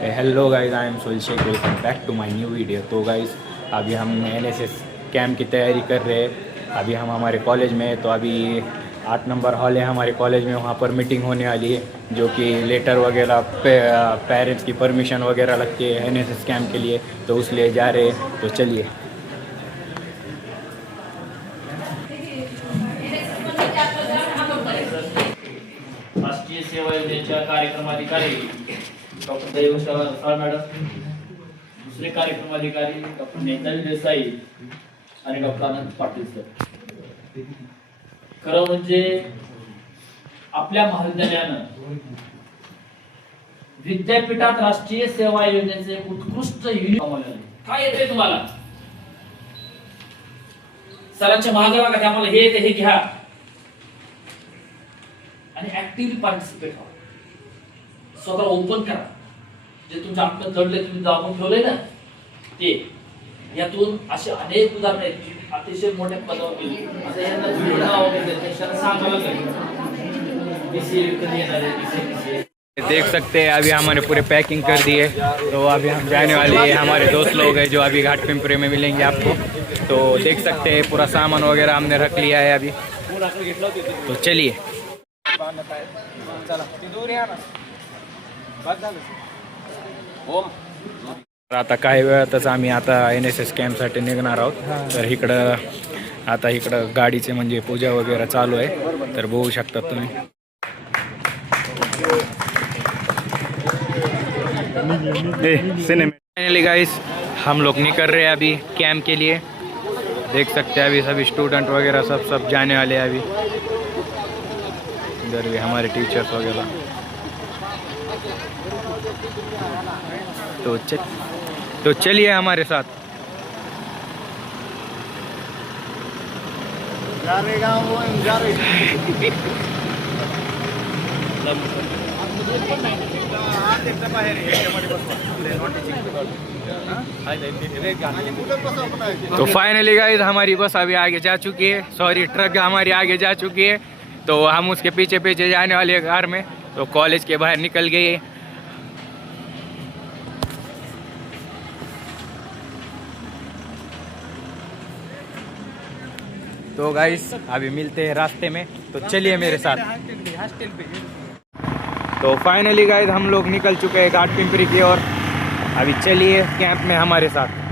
Hello guys, I am Sol Shaikh, welcome back to my new video. तो guys अभी हम NSS camp की तैयारी कर रहे हैं। अभी हम हमारे कॉलेज में हैं, तो अभी 8 नंबर हॉल है हमारे कॉलेज में, वहाँ पर मीटिंग होने वाली है जो कि लेटर वगैरह पेरेंट्स की परमिशन वगैरह लगती है एनएसएस कैंप के लिए, तो उस लिए जा रहे हैं। तो चलिए। राष्ट्रीय सेवा योजनेच्या कार्यक्रमाधिकारी डॉक्टर देवशाळ मॅडम, दुसरे कार्यक्रमाधिकारी डॉक्टर नेताजी देसाई आणि डॉक्टर अनंत पाटील सर। खरं म्हणजे आपल्या महाविद्यालयानं विद्यापीठात राष्ट्रीय सेवा योजनेचे एक उत्कृष्ट युनिट बनवले आहे। काय येते तुम्हाला? सरांच्या मागे बघा, आम्हाला हे येते, हे घ्या आणि ऍक्टिव्हली पार्टिसिपेट व्हा। स्वतः ओपन करा, जे तुमच्या आत्म दडले तुम्ही दाबून ठेवले ना ते। यातून असे अनेक उदाहरण आहेत की अतिशय मोठ्या पदावर गेली, आता यांना जुळणं वगैरे त्याच्यात सांगायला लागेल बीसीए कधी येणार आहे, देख सकते हैं अभी हमारे पूरे पैकिंग कर दी है, तो अभी हम जाने वाले हैं। हमारे दोस्त लोग हैं जो अभी घाट पिंपरी में मिलेंगे आपको, तो देख सकते हैं पूरा सामान वगैरह हमने रख लिया है अभी। तो चलिए। आता काही वेळातच आम्ही आता एनएसएस कॅम्पसाठी निघणार आहोत। तर इकडं गाडीचे म्हणजे पूजा वगैरह चालू आहे, तर बघू शकता तुम्ही। फाइनली गाइस हम लोग निकल रहे हैं अभी कैंप के लिए। देख सकते हैं अभी सभी स्टूडेंट वगैरह सब जाने वाले हैं अभी। इधर भी हमारे टीचर्स वगैरह। तो चलिए हमारे साथ। तो फाइनली गाइस हमारी बस अभी आगे जा चुकी है, सॉरी ट्रक हमारी आगे जा चुकी है, तो हम उसके पीछे पीछे जाने वाले हैं कार में। तो कॉलेज के बाहर निकल गए। तो गाइस अभी मिलते हैं रास्ते में, तो चलिए मेरे साथ। तो फाइनली गाइस हम लोग निकल चुके हैं घाट पिंपरी की ओर। अभी चलिए कैंप में हमारे साथ।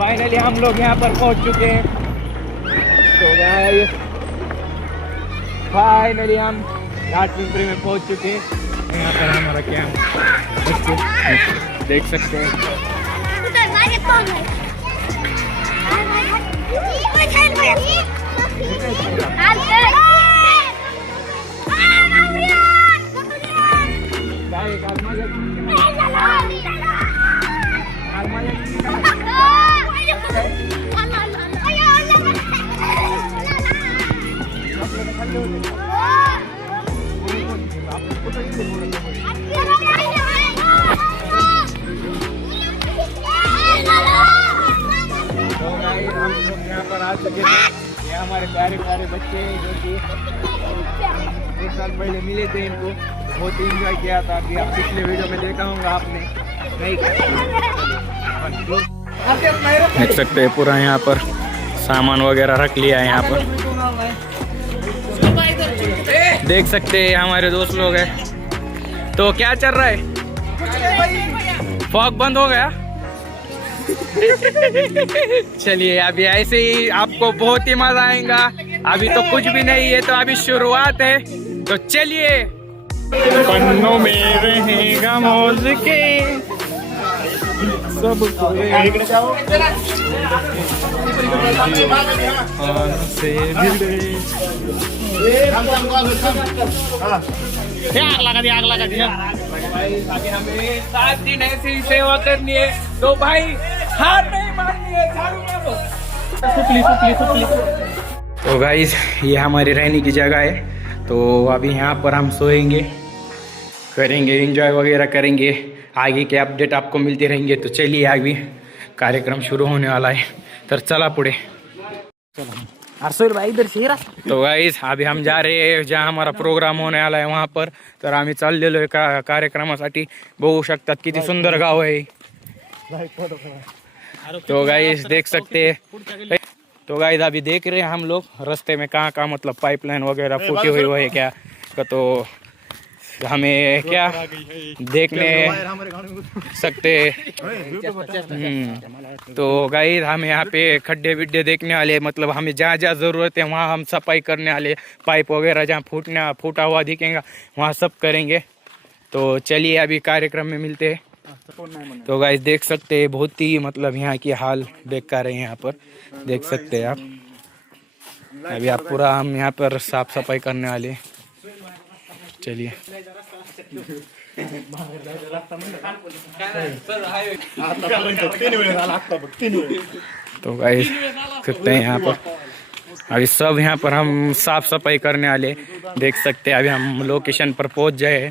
फाइनली हम लोग यहाँ पर पहुँच चुके हैं। तो गाइस फाइनली हम घाट पिंपरी में पहुँच चुके हैं। यहाँ पर हमारा कैंप देख सकते हैं। हम लोग यहाँ पर आ चुके थे। ये हमारे प्यारे प्यारे बच्चे हैं जो कि 1 साल पहले मिले थे, इनको बहुत इंजॉय किया था। अभी आप पिछले वीडियो में देखा होगा आपने, नहीं? देख सकते हैं पूरा यहाँ पर सामान वगैरह रख लिया है। यहाँ पर देख सकते हैं हमारे दोस्त लोग हैं। तो क्या चल रहा है? फॉग बंद हो गया? चलिए अभी ऐसे ही आपको बहुत ही मजा आएगा। अभी तो कुछ भी नहीं है, तो अभी शुरुआत है। तो चलिए पन्नों में रहेगा मौज के आग लगा दिया। अभी हमें 7 दिन ऐसी सेवा करनी है तो भाई हार नहीं माननी है, झाड़ू मारो। तो गाइस ये हमारी रहने की जगह है, तो अभी यहाँ पर हम सोएंगे, करेंगे एंजॉय वगैरह करेंगे, आगे के अपडेट आपको मिलते रहेंगे। तो चलिए अभी कार्यक्रम शुरू होने वाला है, तर चला पुढे। भाई इधर से तो गाइस अभी हम जा रहे हैं जहाँ हमारा प्रोग्राम होने वाला आहे वहाँ पर, तर आम्ही चाललेलो आहे कार्यक्रमासाठी। बघू शकतात किती सुंदर गाव आहे। तो गाइस देख सकते हैं, तो गाइस अभी देख रहे हैं हम लोग रास्ते में कहाँ कहाँ मतलब पाइपलाइन वगैरह फूटी हुई है क्या, तो हमें क्या देखने सकते। तो गाइस हम यहाँ पे खड्डे विड्डे देखने वाले, मतलब हमें जहाँ जहाँ ज़रूरत है वहाँ हम सफाई करने वाले, पाइप वगैरह जहाँ फूटा हुआ दिखेगा वहाँ सब करेंगे। तो चलिए अभी कार्यक्रम में मिलते हैं। तो गाइस देख सकते हैं बहुत ही मतलब यहाँ की हाल बेकार है, यहाँ पर देख सकते हैं आप। अभी आप पूरा हम यहाँ पर साफ सफाई करने वाले, चलिए। तो गाइस सकते हैं यहाँ पर अभी सब यहाँ पर हम साफ सफाई करने वाले, देख सकते हैं। अभी हम लोकेशन पर पहुँच गए,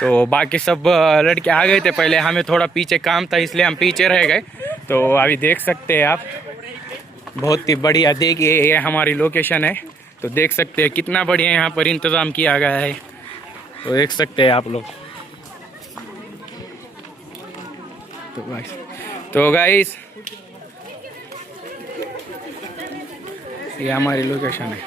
तो बाकी सब लड़के आ गए थे पहले, हमें थोड़ा पीछे काम था इसलिए हम पीछे रह गए। तो अभी देख सकते हैं आप, बहुत ही बढ़िया देखिए ये हमारी लोकेशन है। तो देख सकते हैं कितना बढ़िया यहाँ पर इंतज़ाम किया गया है, तो देख सकते हैं आप लोग। तो गाइस ये हमारी लोकेशन है।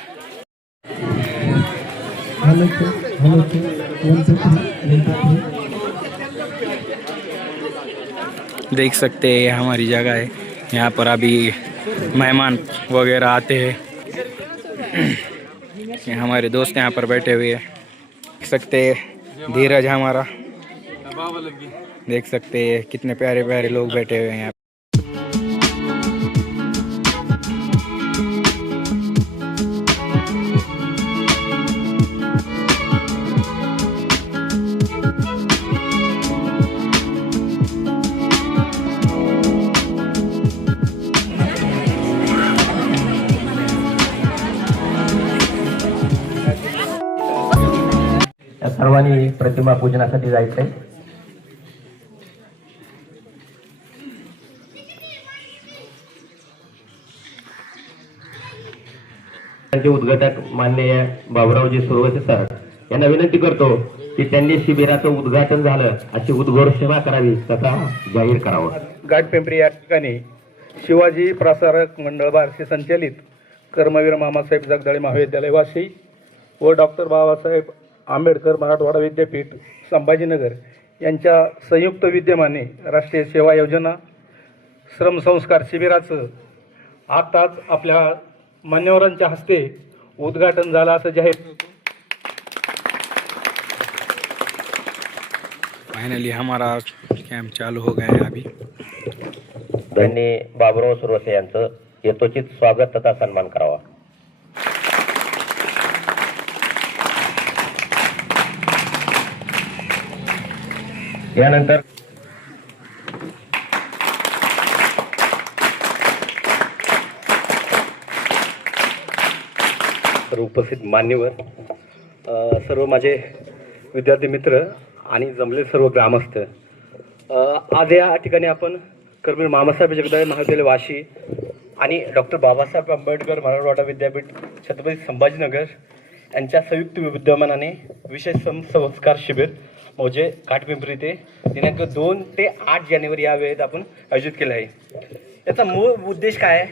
देख सकते हैं ये हमारी जगह है, यहाँ पर अभी मेहमान वगैरह आते हैं। ये हमारे दोस्त यहाँ पर बैठे हुए हैं, देख सकते हैं धीरज हमारा, देख सकते हैं कितने प्यारे प्यारे लोग बैठे हुए हैं यहाँ। सर्वांनी प्रतिमा पूजनासाठी जायचंय। त्यांचे उद्घाटक माननीय बाबुरावजी सुरवसे सर यांना विनंती करतो की त्यांनी शिबिराचं उद्घाटन झालं अशी उद्घोषणा करावी तथा जाहीर करावं। गाडपिंपरी या ठिकाणी शिवाजी प्रसारक मंडळ बारशी संचालित कर्मवीर मामासाहेब जगदाळे महाविद्यालय वाशी व डॉक्टर बाबासाहेब आंबेडकर मराठवाडा विद्यापीठ संभाजीनगर यांच्या संयुक्त विद्यमाने राष्ट्रीय सेवा योजना श्रमसंस्कार शिबिराचं आताच आपल्या मान्यवरांच्या हस्ते उद्घाटन झालं असं जाहीर। फाइनली हमारा कैंप चालू हो गया है अभी। त्यांनी बाबुराव सुरवसे यांचं यथोचित स्वागत तथा सन्मान करावा। यानंतर उपस्थित मान्यवर, सर्व माझे विद्यार्थी मित्र आणि जमले सर्व ग्रामस्थ, आज या ठिकाणी आपण कर्मवीर मामासाहेब जगदाळे महाविद्यालय वाशी आणि डॉक्टर बाबासाहेब आंबेडकर मराठवाडा विद्यापीठ छत्रपती संभाजीनगर यांच्या संयुक्त विद्यमानाने विशेष संस्कार शिबिर म्हणजे काठपिंपरी ते दिनांक 2 ते 8 जानेवारी या वेळेत आपण आयोजित केलं आहे। याचा मूळ उद्देश काय आहे?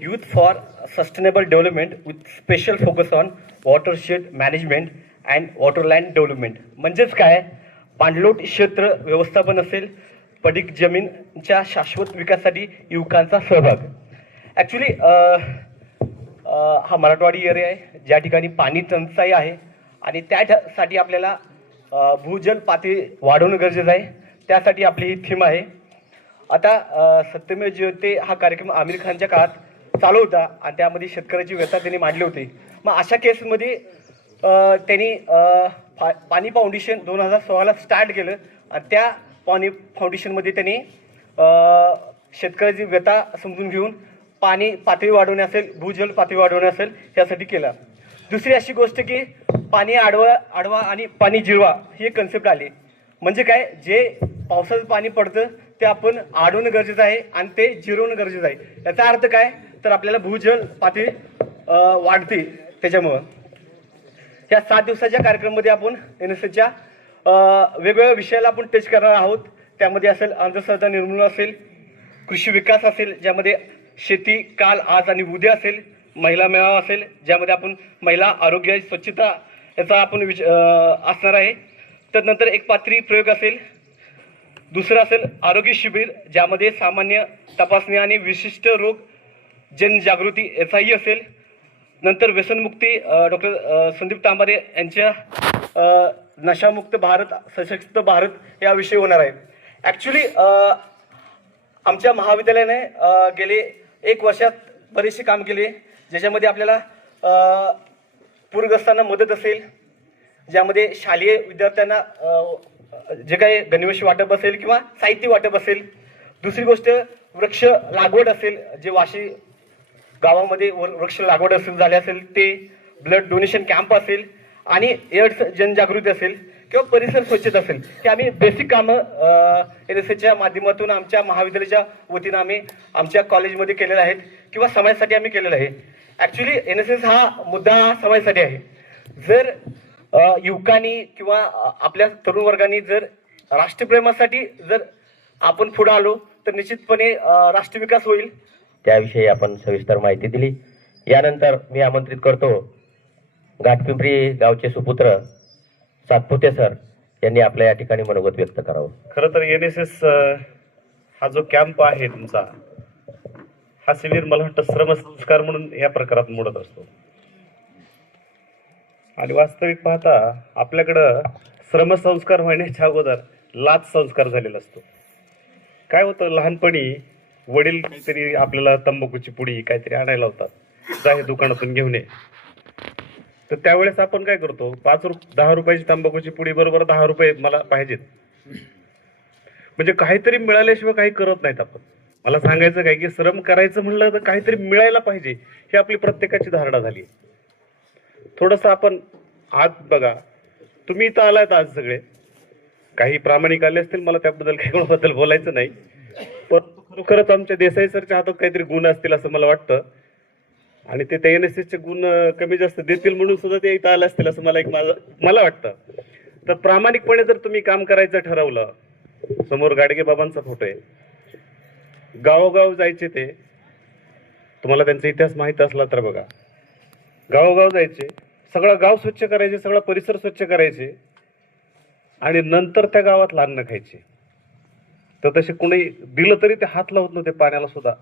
Youth for sustainable development with special focus on watershed management and wasteland development. म्हणजेच काय, पाणलोट क्षेत्र व्यवस्थापन असेल, पडीक जमीनच्या शाश्वत विकासासाठी युवकांचा सहभाग। ॲक्च्युली हा मराठवाडी एरिया आहे ज्या ठिकाणी पाणी टंचाई आहे आणि त्यासाठी आपल्याला भूजल पातळी वाढवणं गरजेचं आहे। त्यासाठी आपली ही थीम आहे। आता सत्यमेव जयते हा कार्यक्रम आमिर खानच्या काळात चालू होता आणि त्यामध्ये शेतकऱ्याची व्यथा त्यांनी मांडली होती. मग अशा केसमध्ये त्यांनी पाणी फाउंडेशन 2016ला स्टार्ट केलं आणि त्या पाणी फाउंडेशनमध्ये त्यांनी शेतकऱ्याची व्यथा समजून घेऊन पाणी पातळी वाढवणे असेल, भूजल पातळी वाढवणे असेल यासाठी केला. दुसरी अशी गोष्ट की पाणी आडवा आणि पाणी जिरवा ही एक कन्सेप्ट आली. म्हणजे काय, जे पावसाचं पाणी पडतं ते आपण अडवणं गरजेचं आहे आणि ते जिरवणं गरजेचं आहे. याचा अर्थ काय, तर आपल्याला भूजल पातळी वाढते. त्याच्यामुळं या 7 दिवसाच्या कार्यक्रमामध्ये आपण NSSच्या वेगवेगळ्या विषयाला आपण टच करणार आहोत. त्यामध्ये असेल अंधश्रद्धा निर्मूलन असेल, कृषी विकास असेल ज्यामध्ये शेती काल आज आणि उद्या असेल, महिला मेळावा असेल ज्यामध्ये आपण महिला आरोग्य स्वच्छता याचा आपण असणार आहे. त्यानंतर एक पात्री प्रयोग असेल. दुसरं असेल आरोग्य शिबिर ज्यामध्ये सामान्य तपासणी आणि विशिष्ट रोग जनजागृती याचाही असेल. नंतर व्यसनमुक्ती डॉक्टर संदीप तांबारे यांच्या नशामुक्त भारत सशक्त भारत याविषयी होणार आहे. ॲक्च्युली आमच्या महाविद्यालयाने गेले 1 वर्षात बरेचसे काम केले ज्याच्यामध्ये आपल्याला पूरग्रस्तांना मदत असेल, ज्यामध्ये शालेय विद्यार्थ्यांना जे काही गणवेश वाटप असेल किंवा साहित्य वाटप असेल. दुसरी गोष्ट वृक्ष लागवड असेल, जे वाशी गावामध्ये वृक्ष लागवड असेल झाले असेल ते, ब्लड डोनेशन कॅम्प असेल आणि एड्स जनजागृती असेल किंवा परिसर स्वच्छता असेल. हे आम्ही बेसिक कामं NSSच्या माध्यमातून आमच्या महाविद्यालयाच्या वतीनं आम्ही आमच्या कॉलेजमध्ये केलेले आहेत किंवा समाजासाठी आम्ही केलेलं आहे. ॲक्च्युली NSS हा मुद्दा समाजासाठी आहे. जर युवकांनी किंवा आपल्या तरुण वर्गाने जर राष्ट्रप्रेमासाठी जर आपण पुढे आलो तर निश्चितपणे राष्ट्रविकास होईल. त्याविषयी आपण सविस्तर माहिती दिली. यानंतर मी आमंत्रित करतो घाटपिंपरी गावचे सुपुत्र सातपुते सर यांनी आपल्या या ठिकाणी मनोगत व्यक्त करावं. खरं तर NSS हा जो कॅम्प आहे तुमचा, हा शिबिर मला वाटतं श्रमसंस्कार म्हणून या प्रकारात मोडत असतो. आणि वास्तविक पाहता आपल्याकडं श्रमसंस्कार होण्याच्या अगोदर लाच संस्कार झालेला असतो. काय होतं, लहानपणी वडील काहीतरी आपल्याला तंबाखूची पुडी काहीतरी आणायला लावतात, जा हे दुकानातून घेऊन ये. तर त्यावेळेस आपण काय करतो, 10 रुपयाची तंबाखूची पुडी बरोबर 10 रुपये मला पाहिजेत. म्हणजे काहीतरी मिळाल्याशिवाय काही करत नाहीत आपण. मला सांगायचं काय की श्रम करायचं म्हणलं तर काहीतरी मिळायला पाहिजे ही आपली प्रत्येकाची धारणा झाली. थोडंसं आपण आज बघा, तुम्ही इथं आलायत आज सगळे, काही प्रामाणिक आले असतील, मला त्याबद्दल काही कोणाबद्दल बोलायचं नाही, पण खरोखरच आमच्या देसाई सरच्या हातात काहीतरी गुण असतील असं मला वाटतं. आणि ते त्या NSSचे गुण कमी जास्त देतील म्हणून सुद्धा ते इथं आले असतील असं मला वाटतं. तर प्रामाणिकपणे जर तुम्ही काम करायचं ठरवलं, समोर गाडगे बाबांचा फोटो आहे, गावोगाव जायचे, ते तुम्हाला त्यांचा इतिहास माहीत असला तर बघा, गावोगाव जायचे, सगळं गाव स्वच्छ करायचे, सगळा परिसर स्वच्छ करायचे आणि नंतर त्या गावात अन्न खायचे. तर तसे कोणी दिलं तरी ते हात लावत नव्हते पाण्याला सुद्धा.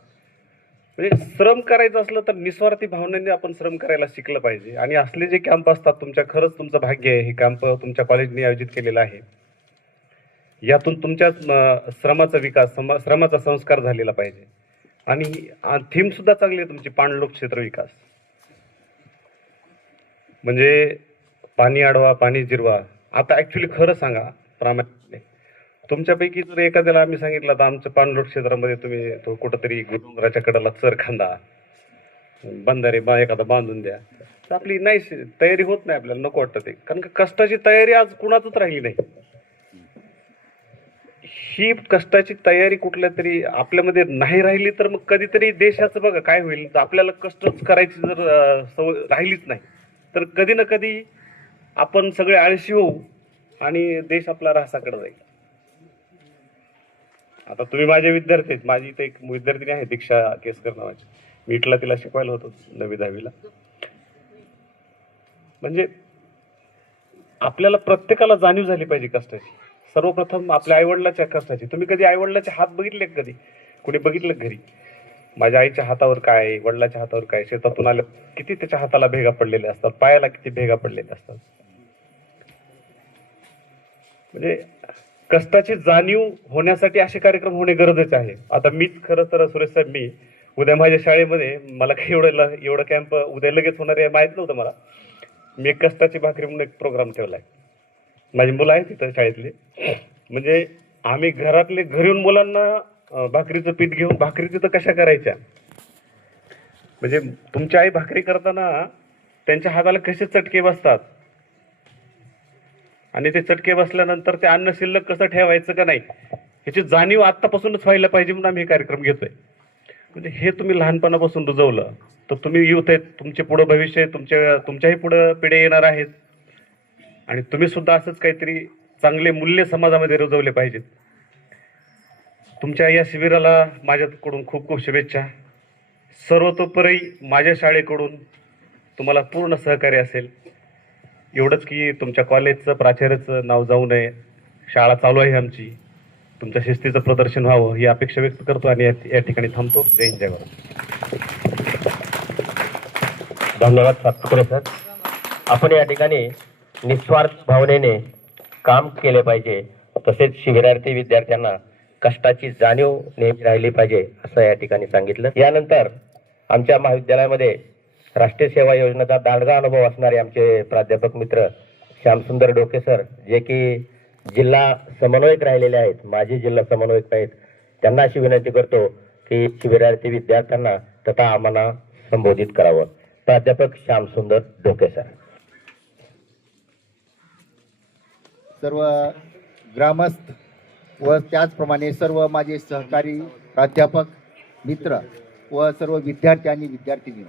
म्हणजे श्रम करायचं असलं तर निस्वार्थी भावनेने आपण श्रम करायला शिकलं पाहिजे. आणि असले जे कॅम्प असतात, खरंच तुमचं भाग्य आहे, हे कॅम्प तुमच्या कॉलेजने आयोजित केलेलं आहे. यातून तुमच्या श्रमाचा विकास, श्रमाचा संस्कार झालेला पाहिजे. आणि थीम सुद्धा चांगली आहे तुमची, पाणलोट क्षेत्र विकास. म्हणजे पाणी अडवा, पाणी जिरवा. आता ॲक्च्युली खरं सांगा प्रामाणिकपणे, तुमच्यापैकी जर एखाद्याला आम्ही सांगितलं तर आमचं पाणलोट क्षेत्रामध्ये तुम्ही तो कुठंतरी डोंगराच्या कडेला चर खांदा, बंधारे एखादा बांधून द्या, तर आपली नाही तयारी होत नाही, आपल्याला नको वाटतं ते. कारण का कष्टाची तयारी आज कुणाचंच राहिली नाही. ही कष्टाची तयारी कुठल्या तरी आपल्यामध्ये नाही राहिली तर मग कधीतरी देशाचं बघा काय होईल. आपल्याला कष्टच करायची जर सवय राहिलीच नाही तर कधी ना कधी आपण सगळे आळशी होऊ आणि देश आपला ऱ्हासाकडे जाईल. आता तुम्ही माझे विद्यार्थी आहेत. माझी इथे एक विद्यार्थिनी आहे दीक्षा केसकर नावाची, मी इथला तिला शिकवायला होतो 9वी 10वीला. म्हणजे आपल्याला प्रत्येकाला जाणीव झाली पाहिजे कष्टाची. सर्वप्रथम आपल्या आईवडिलाच्या कष्टाची. तुम्ही कधी आईवडिलाचे हात बघितले, कधी कोणी बघितलं घरी? माझ्या आईच्या हातावर काय, वडिलाच्या हातावर काय, शेतातून आलं किती त्याच्या हाताला भेगा पडलेले असतात, पायाला किती भेगा पडलेले असतात. म्हणजे कष्टाची जाणीव होण्यासाठी असे कार्यक्रम होणे गरजेचे आहे. आता मीच खरं तर सुरेश साहेब, मी उद्या माझ्या शाळेमध्ये मला काही एवढं कॅम्प उद्या लगेच होणार आहे माहीत नव्हतं मला. मी एक कष्टाची भाकरी म्हणून एक प्रोग्राम ठेवला आहे. माझी मुलं आहेत तिथं शाळेतली. म्हणजे आम्ही घरातले घरी येऊन मुलांना भाकरीचं पीठ घेऊन भाकरी तिथं कशा करायच्या, म्हणजे तुमची आई भाकरी करताना त्यांच्या हाताला कसे चटके बसतात आणि ते चटके बसल्यानंतर ते अन्न शिल्लक कसं ठेवायचं का नाही ह्याची जाणीव आत्तापासूनच व्हायला पाहिजे म्हणून आम्ही हे कार्यक्रम घेतोय. म्हणजे हे तुम्ही लहानपणापासून रुजवलं तर तुम्ही युथ आहेत, तुमचे पुढं भविष्य आहे, तुमच्याही पुढं पिढ्या येणार आहेत आणि तुम्ही सुद्धा असंच काहीतरी चांगले मूल्य समाजामध्ये रुजवले पाहिजेत. तुमच्या या शिबिराला माझ्याकडून खूप खूप शुभेच्छा. सर्वतोपरी माझ्या शाळेकडून तुम्हाला पूर्ण सहकार्य असेल. एवढंच की तुमच्या कॉलेजचं प्राचार्याचं नाव जाऊ नये, शाळा चालू आहे आमची, तुमच्या शिस्तीचं प्रदर्शन व्हावं ही अपेक्षा व्यक्त करतो आणि या ठिकाणी थांबतो. जय हिंद, जय भारत. धन्यवाद सातपुते सर. आपण या ठिकाणी निस्वार्थ भावनेने काम केले पाहिजे, तसेच शिबिरार्थी विद्यार्थ्यांना कष्टाची जाणीव नेहमी राहिली पाहिजे असं या ठिकाणी सांगितलं. यानंतर आमच्या महाविद्यालयामध्ये राष्ट्रीय सेवा योजनेचा दांडगा अनुभव असणारे आमचे प्राध्यापक मित्र श्यामसुंदर डोके सर, जे की जिल्हा समन्वयक राहिलेले आहेत, माजी जिल्हा समन्वयक आहेत, त्यांना अशी विनंती करतो की शिबिरार्थी विद्यार्थ्यांना तथा आम्हाला संबोधित करावं. प्राध्यापक श्यामसुंदर डोके सर. सर्व ग्रामस्थ व त्याचप्रमाणे सर्व माझे सहकारी प्राध्यापक मित्र व सर्व विद्यार्थी आणि विद्यार्थिनी,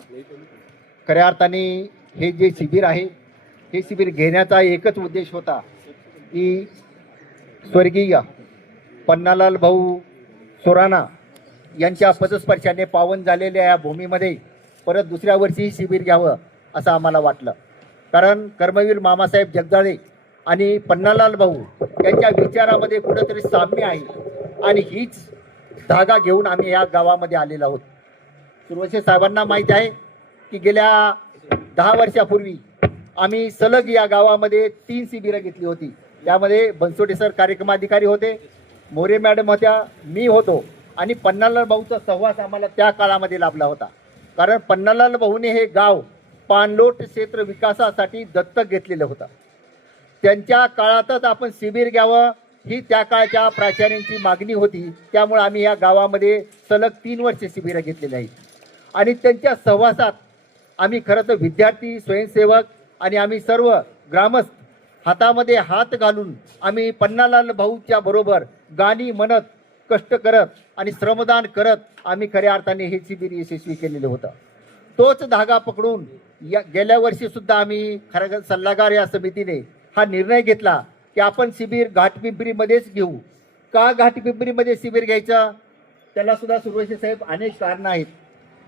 खऱ्या अर्थाने हे जे शिबिर आहे हे शिबिर घेण्याचा एकच उद्देश होता की स्वर्गीय पन्नालाल भाऊ सोराना यांच्या पदस्पर्शाने पावन झालेल्या या भूमीमध्ये परत दुसऱ्या वर्षीही शिबिर घ्यावं असं आम्हाला वाटलं. कारण कर्मवीर मामासाहेब जगदाळे आणि पन्नालाल भाऊ यांच्या विचारामध्ये कुठंतरी साम्य आहे आणि हीच धागा घेऊन आम्ही या गावामध्ये आलेलो आहोत. सुरवसे साहेबांना माहीत आहे की गेल्या 10 वर्षापूर्वी आम्ही सलग या गावामध्ये 3 शिबिरं घेतली होती. त्यामध्ये बनसोडे सर कार्यक्रमाधिकारी होते, मोरे मॅडम होत्या, मी होतो आणि पन्नालाल भाऊचा सहवास आम्हाला त्या काळामध्ये लाभला होता. कारण पन्नालाल भाऊने हे गाव पाणलोट क्षेत्र विकासासाठी दत्तक घेतलेलं होतं. त्यांच्या काळातच आपण शिबिर घ्यावं ही त्या काळच्या प्राचार्यांची मागणी होती. त्यामुळे आम्ही या गावामध्ये सलग 3 वर्ष शिबिरं घेतलेली आहेत आणि त्यांच्या सहवासात आम्ही खरं तर विद्यार्थी, स्वयंसेवक आणि आम्ही सर्व ग्रामस्थ हातामध्ये हात घालून आम्ही पन्नालाल भाऊच्या बरोबर गाणी म्हणत, कष्ट करत आणि श्रमदान करत आम्ही खऱ्या अर्थाने हे शिबिर यशस्वी केलेलं होतं. तोच धागा पकडून या गेल्या वर्षीसुद्धा आम्ही खरं सल्लागार या समितीने हा निर्णय घेतला की आपण शिबिर घाटपिंपरीमध्येच घेऊ. का घाटपिंपरीमध्ये शिबिर घ्यायचं, त्याला सुद्धा सुरवसे साहेब अनेक कारणं आहेत.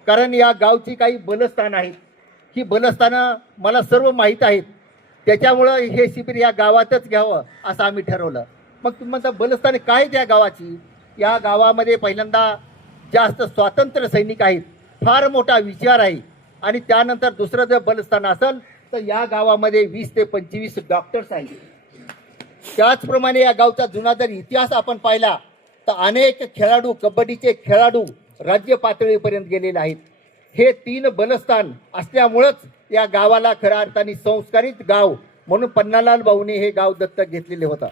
कारण या गावची काही बलस्थानं आहेत, ही बलस्थानं मला सर्व माहीत आहेत. त्याच्यामुळं हे शिबिर या गावातच घ्यावं असं आम्ही ठरवलं. मग तुम्ही म्हणता बलस्थाने काय त्या गावाची, या गावामध्ये पहिल्यांदा जास्त स्वातंत्र्य सैनिक आहेत, फार मोठा विचार आहे आणि त्यानंतर दुसरं जर बलस्थान असेल तर या गावामध्ये 20 ते 25 डॉक्टर्स आहेत. त्याचप्रमाणे या गावचा जुना जर इतिहास आपण पाहिला तर अनेक खेळाडू, कबड्डीचे खेळाडू राज्य पातळीपर्यंत गेलेले आहेत. हे 3 बलस्थान असल्यामुळंच या गावाला खऱ्या अर्थाने संस्कारित गाव म्हणून पन्नालाल भाऊने हे गाव दत्तक घेतलेले होतं.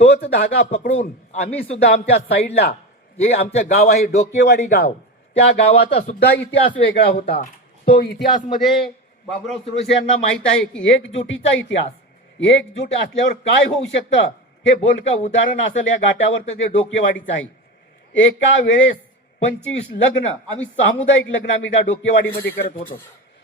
तोच धागा पकडून आम्ही सुद्धा आमच्या साईडला जे आमचं गाव आहे डोकेवाडी गाव, त्या गावाचा सुद्धा इतिहास वेगळा होता. तो इतिहासमध्ये बाबुराव सुरवसे यांना माहीत आहे की एकजुटीचा इतिहास, एकजूट असल्यावर काय होऊ शकतं हे बोलकं उदाहरण असेल या घाटावरचं जे डोकेवाडीचं आहे. एका वेळेस 25 लग्न आम्ही सामुदायिक लग्न आम्ही त्या डोकेवाडीमध्ये करत होतो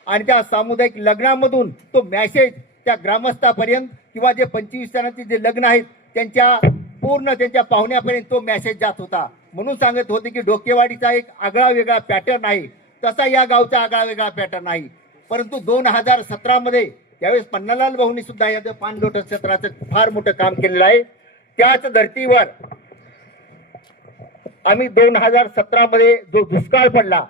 आणि त्या सामुदायिक लग्नामधून तो मॅसेज त्या ग्रामस्थापर्यंत किंवा जे 25 जणांचे जे लग्न आहेत त्यांच्या पाहुण्यापर्यंत तो मॅसेज जात होता. म्हणून सांगत होते की डोकेवाडीचा एक आगळा वेगळा पॅटर्न आहे, तसा या गावचा आगळा वेगळा पॅटर्न आहे. परंतु 2017 मध्ये त्यावेळेस पन्नालाल भाऊंनी सुद्धा या पाणलोट क्षेत्राचं फार मोठं काम केलेलं आहे. त्याच धर्तीवर आम्ही 2017 मध्ये जो दुष्काळ पडला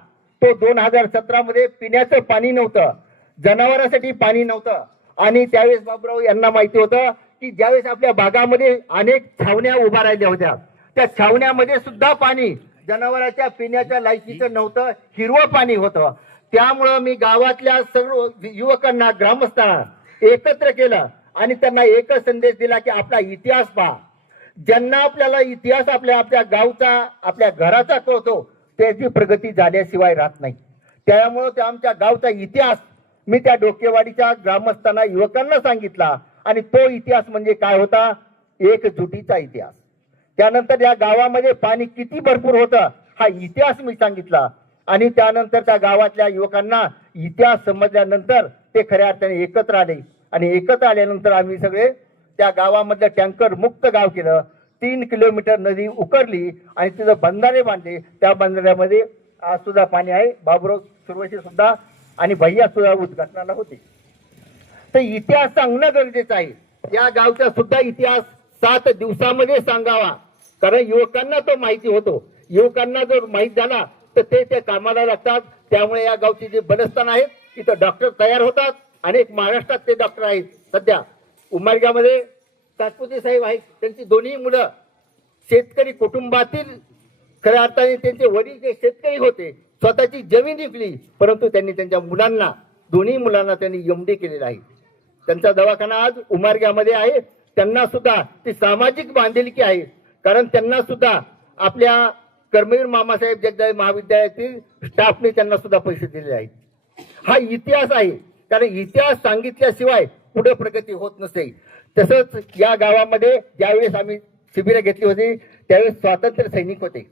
तो 2017 मध्ये पिण्याचं पाणी नव्हतं, जनावरांसाठी पाणी नव्हतं आणि त्यावेळेस बाबुराव यांना माहिती होतं की ज्यावेळेस आपल्या भागामध्ये अनेक छावण्या उभा राहिल्या होत्या, त्या छावण्यामध्ये सुद्धा पाणी जनावरांच्या पिण्याच्या लायकीचं नव्हतं, हिरवं पाणी होतं. त्यामुळं मी गावातल्या सर्व युवकांना, ग्रामस्थांना एकत्र केलं आणि त्यांना एकच संदेश दिला की आपला इतिहास पहा. ज्यांना आपल्याला इतिहास आपल्या गावचा, आपल्या घराचा कळतो, त्याची प्रगती झाल्याशिवाय राहत नाही. त्यामुळं त्या आमच्या गावचा इतिहास मी त्या डोकेवाडीच्या ग्रामस्थांना, युवकांना सांगितला आणि तो इतिहास म्हणजे काय होता? एकजुटीचा इतिहास. त्यानंतर या गावामध्ये पाणी किती भरपूर होतं हा इतिहास मी सांगितला आणि त्यानंतर त्या गावातल्या युवकांना इतिहास समजल्यानंतर ते खऱ्या अर्थाने एकत्र आले आणि एकत्र आल्यानंतर आम्ही सगळे त्या गावामधलं टँकर मुक्त गाव केलं. 3 किलोमीटर नदी उकरली आणि तिथं बंधारे बांधले. त्या बंधाऱ्यामध्ये आज सुद्धा पाणी आहे. बाबुराव सुरवशी सुद्धा आणि भैया सुद्धा उद्घाटनाला होते. तर इतिहास सांगणं गरजेचं आहे. या गावचा सुद्धा इतिहास 7 दिवसामध्ये सांगावा, कारण युवकांना तो माहिती होतो. युवकांना जर माहित झाला तर ते त्या कामाला लागतात. त्यामुळे या गावची जे बलस्थान आहेत इथं डॉक्टर तयार होतात. अनेक महाराष्ट्रात ते डॉक्टर आहेत. सध्या उमरगामध्ये तात्पुते साहेब आहेत, त्यांची दोन्ही मुलं शेतकरी कुटुंबातील, खऱ्या अर्थाने त्यांचे वडील जे शेतकरी होते, स्वतःची जमीन विकली, परंतु त्यांनी त्यांच्या मुलांना, दोन्ही मुलांना त्यांनी एमडी केलेला आहे. त्यांचा दवाखाना आज उमरग्यामध्ये आहे. त्यांना सुद्धा ती सामाजिक बांधिलकी आहे, कारण त्यांना सुद्धा आपल्या कर्मवीर मामासाहेब जगदाळे महाविद्यालयातील स्टाफने त्यांना सुद्धा पैसे दिलेले आहेत. हा इतिहास आहे, कारण इतिहास सांगितल्याशिवाय पुढे प्रगती होत नसते. तसंच या गावामध्ये ज्यावेळेस आम्ही शिबिरं घेतली होती त्यावेळेस स्वातंत्र्य सैनिक होते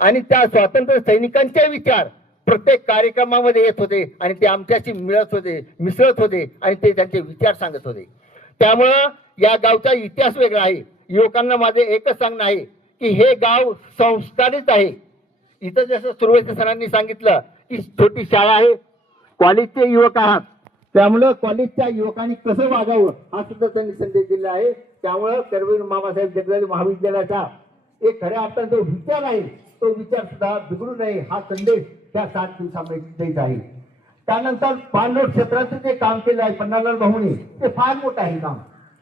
आणि त्या स्वातंत्र्य सैनिकांचे विचार प्रत्येक कार्यक्रमामध्ये येत होते आणि ते आमच्याशी मिसळत होते आणि ते त्यांचे विचार सांगत होते. त्यामुळं या गावचा इतिहास वेगळा आहे. युवकांना माझे एकच सांगणं आहे की हे गाव संस्कारित आहे. इथं जसं सुरवशी सरांनी सांगितलं की छोटी शाळा आहे, कॉलेजचे युवक आहात, त्यामुळं कॉलेजच्या युवकांनी कसं वागावं हा सुद्धा त्यांनी संदेश दिला आहे. त्यामुळं कर्मवीर मामासाहेब जगदाळे महाविद्यालयाचा एक खऱ्या अर्थाने जो विचार आहे तो विचार सुद्धा बिघडू नये हा संदेश त्या 7 दिवसामध्ये द्यायचा आहे. त्यानंतर पाणलोट क्षेत्राचं जे काम केलं आहे पन्नालाल भाऊनी, ते फार मोठं आहे काम.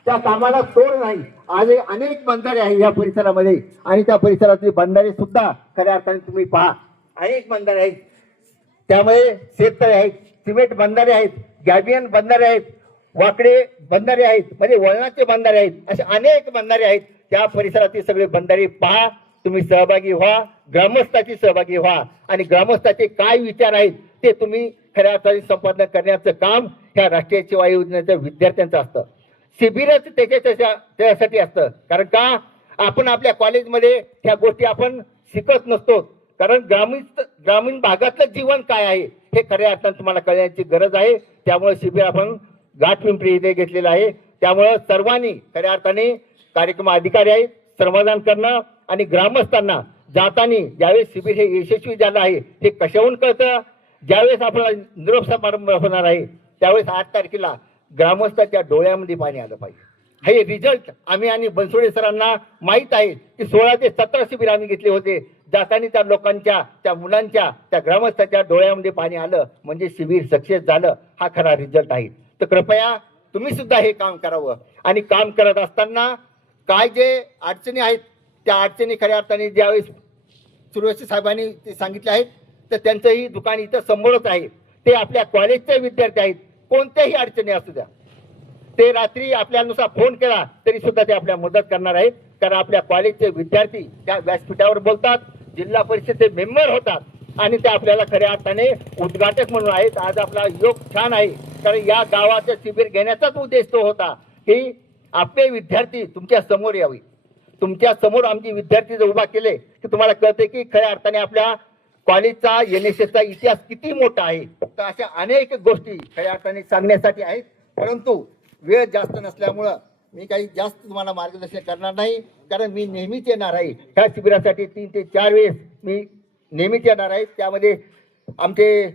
त्या कामाला तोड नाही. आज अनेक बंधारे आहे या परिसरामध्ये आणि त्या परिसरातले बंधारे सुद्धा खऱ्या अर्थाने तुम्ही पहा, अनेक बंधारे आहेत. त्यामुळे शेततळे आहेत, सिमेंट बंधारे आहेत, गॅबियन बंधारे आहेत, वाकडे बंधारे आहेत, म्हणजे वळणाचे बंधारे आहेत, असे अनेक बंधारे आहेत. त्या परिसरातील सगळे बंधारे पहा, तुम्ही सहभागी व्हा, ग्रामस्थाची सहभागी व्हा आणि ग्रामस्थाचे काय विचार आहेत ते तुम्ही खऱ्या अर्थाने संपादन करण्याचं काम ह्या राष्ट्रीय सेवा योजनेच्या विद्यार्थ्यांचं असतं. शिबिरच त्याच्यासाठी असतं, कारण का आपण आपल्या कॉलेजमध्ये ह्या गोष्टी आपण शिकत नसतो. कारण ग्रामीण भागातलं जीवन काय आहे हे खऱ्या अर्थाने तुम्हाला कळण्याची गरज आहे. त्यामुळे शिबिर आपण घाटपिंपरी इथे घेतलेलं आहे. त्यामुळं सर्वांनी खऱ्या अर्थाने कार्यक्रम अधिकारी आहेत, श्रमदान करणं आणि ग्रामस्थांना जाताना ज्यावेळेस शिबिर हे यशस्वी झालं आहे हे कशाहून कळतं? ज्यावेळेस आपला निरोप समारंभ होणार आहे त्यावेळेस 8 तारखेला ग्रामस्थाच्या डोळ्यामध्ये पाणी आलं पाहिजे. हे रिझल्ट आम्ही आणि बनसोडे सरांना माहीत आहे की 16 ते 17 शिबिर आम्ही घेतले होते. जाताना त्या लोकांच्या, त्या मुलांच्या, त्या ग्रामस्थाच्या डोळ्यामध्ये पाणी आलं म्हणजे शिबिर सक्सेस झालं, हा खरा रिझल्ट आहे. तर कृपया तुम्ही सुद्धा हे काम करावं आणि काम करत असताना काय जे अडचणी आहेत त्या अडचणी खऱ्या अर्थाने ज्यावेळेस सुरवशी साहेबांनी ते सांगितले आहेत तर त्यांचंही दुकान इथं समोरच आहे. ते आपल्या कॉलेजचे विद्यार्थी आहेत, कोणत्याही अडचणी असू द्या ते रात्री आपल्यानुसार फोन केला तरी सुद्धा ते आपल्या मदत करणार आहेत. कारण आपल्या कॉलेजचे विद्यार्थी त्या व्यासपीठावर बोलतात, जिल्हा परिषदेचे मेंबर होतात आणि ते आपल्याला खऱ्या अर्थाने उद्घाटक म्हणून आहेत. आज आपला योग छान आहे, कारण या गावाचं शिबिर घेण्याचाच उद्देश तो होता की आपले विद्यार्थी तुमच्या समोर यावे. तुमच्या समोर आमचे विद्यार्थी जर उभा केले की तुम्हाला कळते की खऱ्या अर्थाने आपल्या कॉलेजचा NSSचा इतिहास किती मोठा आहे. तर अशा अनेक गोष्टी खऱ्या अर्थाने सांगण्यासाठी आहेत, परंतु वेळ जास्त नसल्यामुळं मी काही जास्त तुम्हाला मार्गदर्शन करणार नाही. कारण मी नेहमीच येणार आहे ह्या शिबिरासाठी 3 ते 4 वेळेस मी नेहमीच येणार आहे. त्यामध्ये आमचे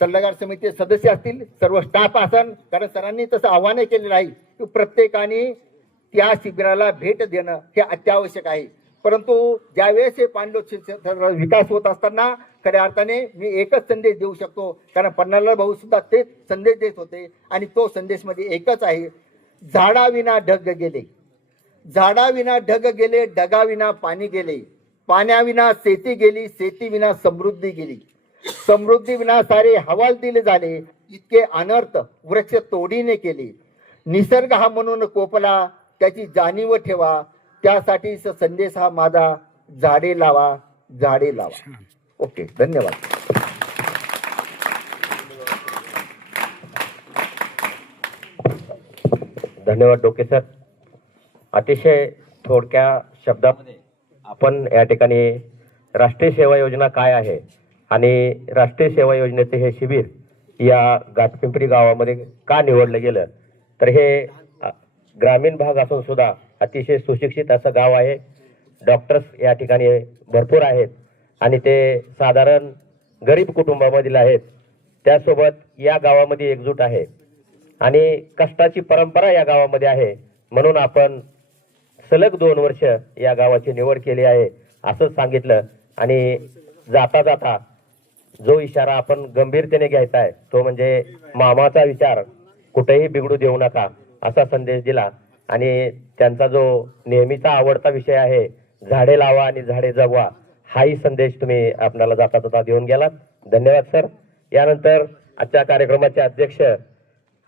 सल्लागार समितीचे सदस्य असतील, सर्व स्टाफ असेल, कारण सरांनी तसं आव्हान केलेलं आहे की प्रत्येकाने त्या शिबिराला भेट देणं हे अत्यावश्यक आहे. परंतु ज्यावेळेस हे पाणलोट विकास होत असताना खऱ्या अर्थाने मी एकच संदेश देऊ शकतो, कारण पन्नालाल भाऊ सुद्धा तेच संदेश देत होते आणि तो संदेश मध्ये एकच आहे, झाडाविना ढग गेले झाडाविना ढग गेले, ढगाविना पाणी गेले, पाण्याविना शेती गेली, शेतीविना समृद्धी गेली, समृद्धीविना सारे हवालदिल झाले, इतके अनर्थ वृक्ष तोडीने केले. निसर्ग हा म्हणून कोपला, त्याची जाणीव ठेवा, त्यासाठी संदेश हा माझा, झाडे लावा, झाडे लावा. ओके, धन्यवाद. धन्यवाद डोके सर. अतिशय थोडक्या शब्दामध्ये आपण या ठिकाणी राष्ट्रीय सेवा योजना काय आहे आणि राष्ट्रीय सेवा योजनेचे हे शिबिर या घाटपिंपरी गावामध्ये का निवडलं गेलं, तर हे ग्रामीण भाग असून सुद्धा अतिशय सुशिक्षित असं गाव आहे. डॉक्टर्स या ठिकाणी भरपूर आहेत आणि ते साधारण गरीब कुटुंबामधील आहेत. त्यासोबत या गावामध्ये एकजूट आहे आणि कष्टाची परंपरा या गावामध्ये आहे. म्हणून आपण सलग 2 वर्ष या गावाची निवड केली आहे असं सांगितलं. आणि जाता जाता जो इशारा आपण गंभीरतेने घ्यायचा आहे तो म्हणजे मामाचा विचार कुठेही बिघडू देऊ नका असा संदेश दिला. आणि त्यांचा जो नेहमीचा आवडता विषय आहे झाडे लावा आणि झाडे जगवा, हाही संदेश तुम्ही आपल्याला जाता जाता देऊन गेलात. धन्यवाद सर. यानंतर आजच्या कार्यक्रमाचे अध्यक्ष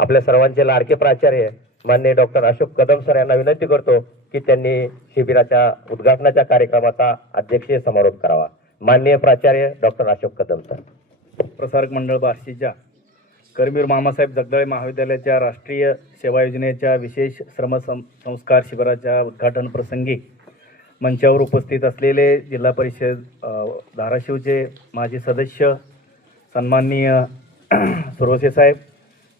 आपल्या सर्वांचे लाडके प्राचार्य माननीय डॉक्टर अशोक कदम सर यांना विनंती करतो की त्यांनी शिबिराच्या उद्घाटनाच्या कार्यक्रमाचा अध्यक्षीय समारोप करावा. माननीय प्राचार्य डॉक्टर अशोक कदम सर. प्रसारक मंडळ बार्शीच्या कर्मवीर मामासाहेब जगदाळे महाविद्यालयाच्या राष्ट्रीय सेवा योजनेच्या विशेष संस्कार शिबिराच्या उद्घाटन प्रसंगी मंचावर उपस्थित असलेले जिल्हा परिषद धाराशिवचे माजी सदस्य सन्माननीय सुरवसे साहेब,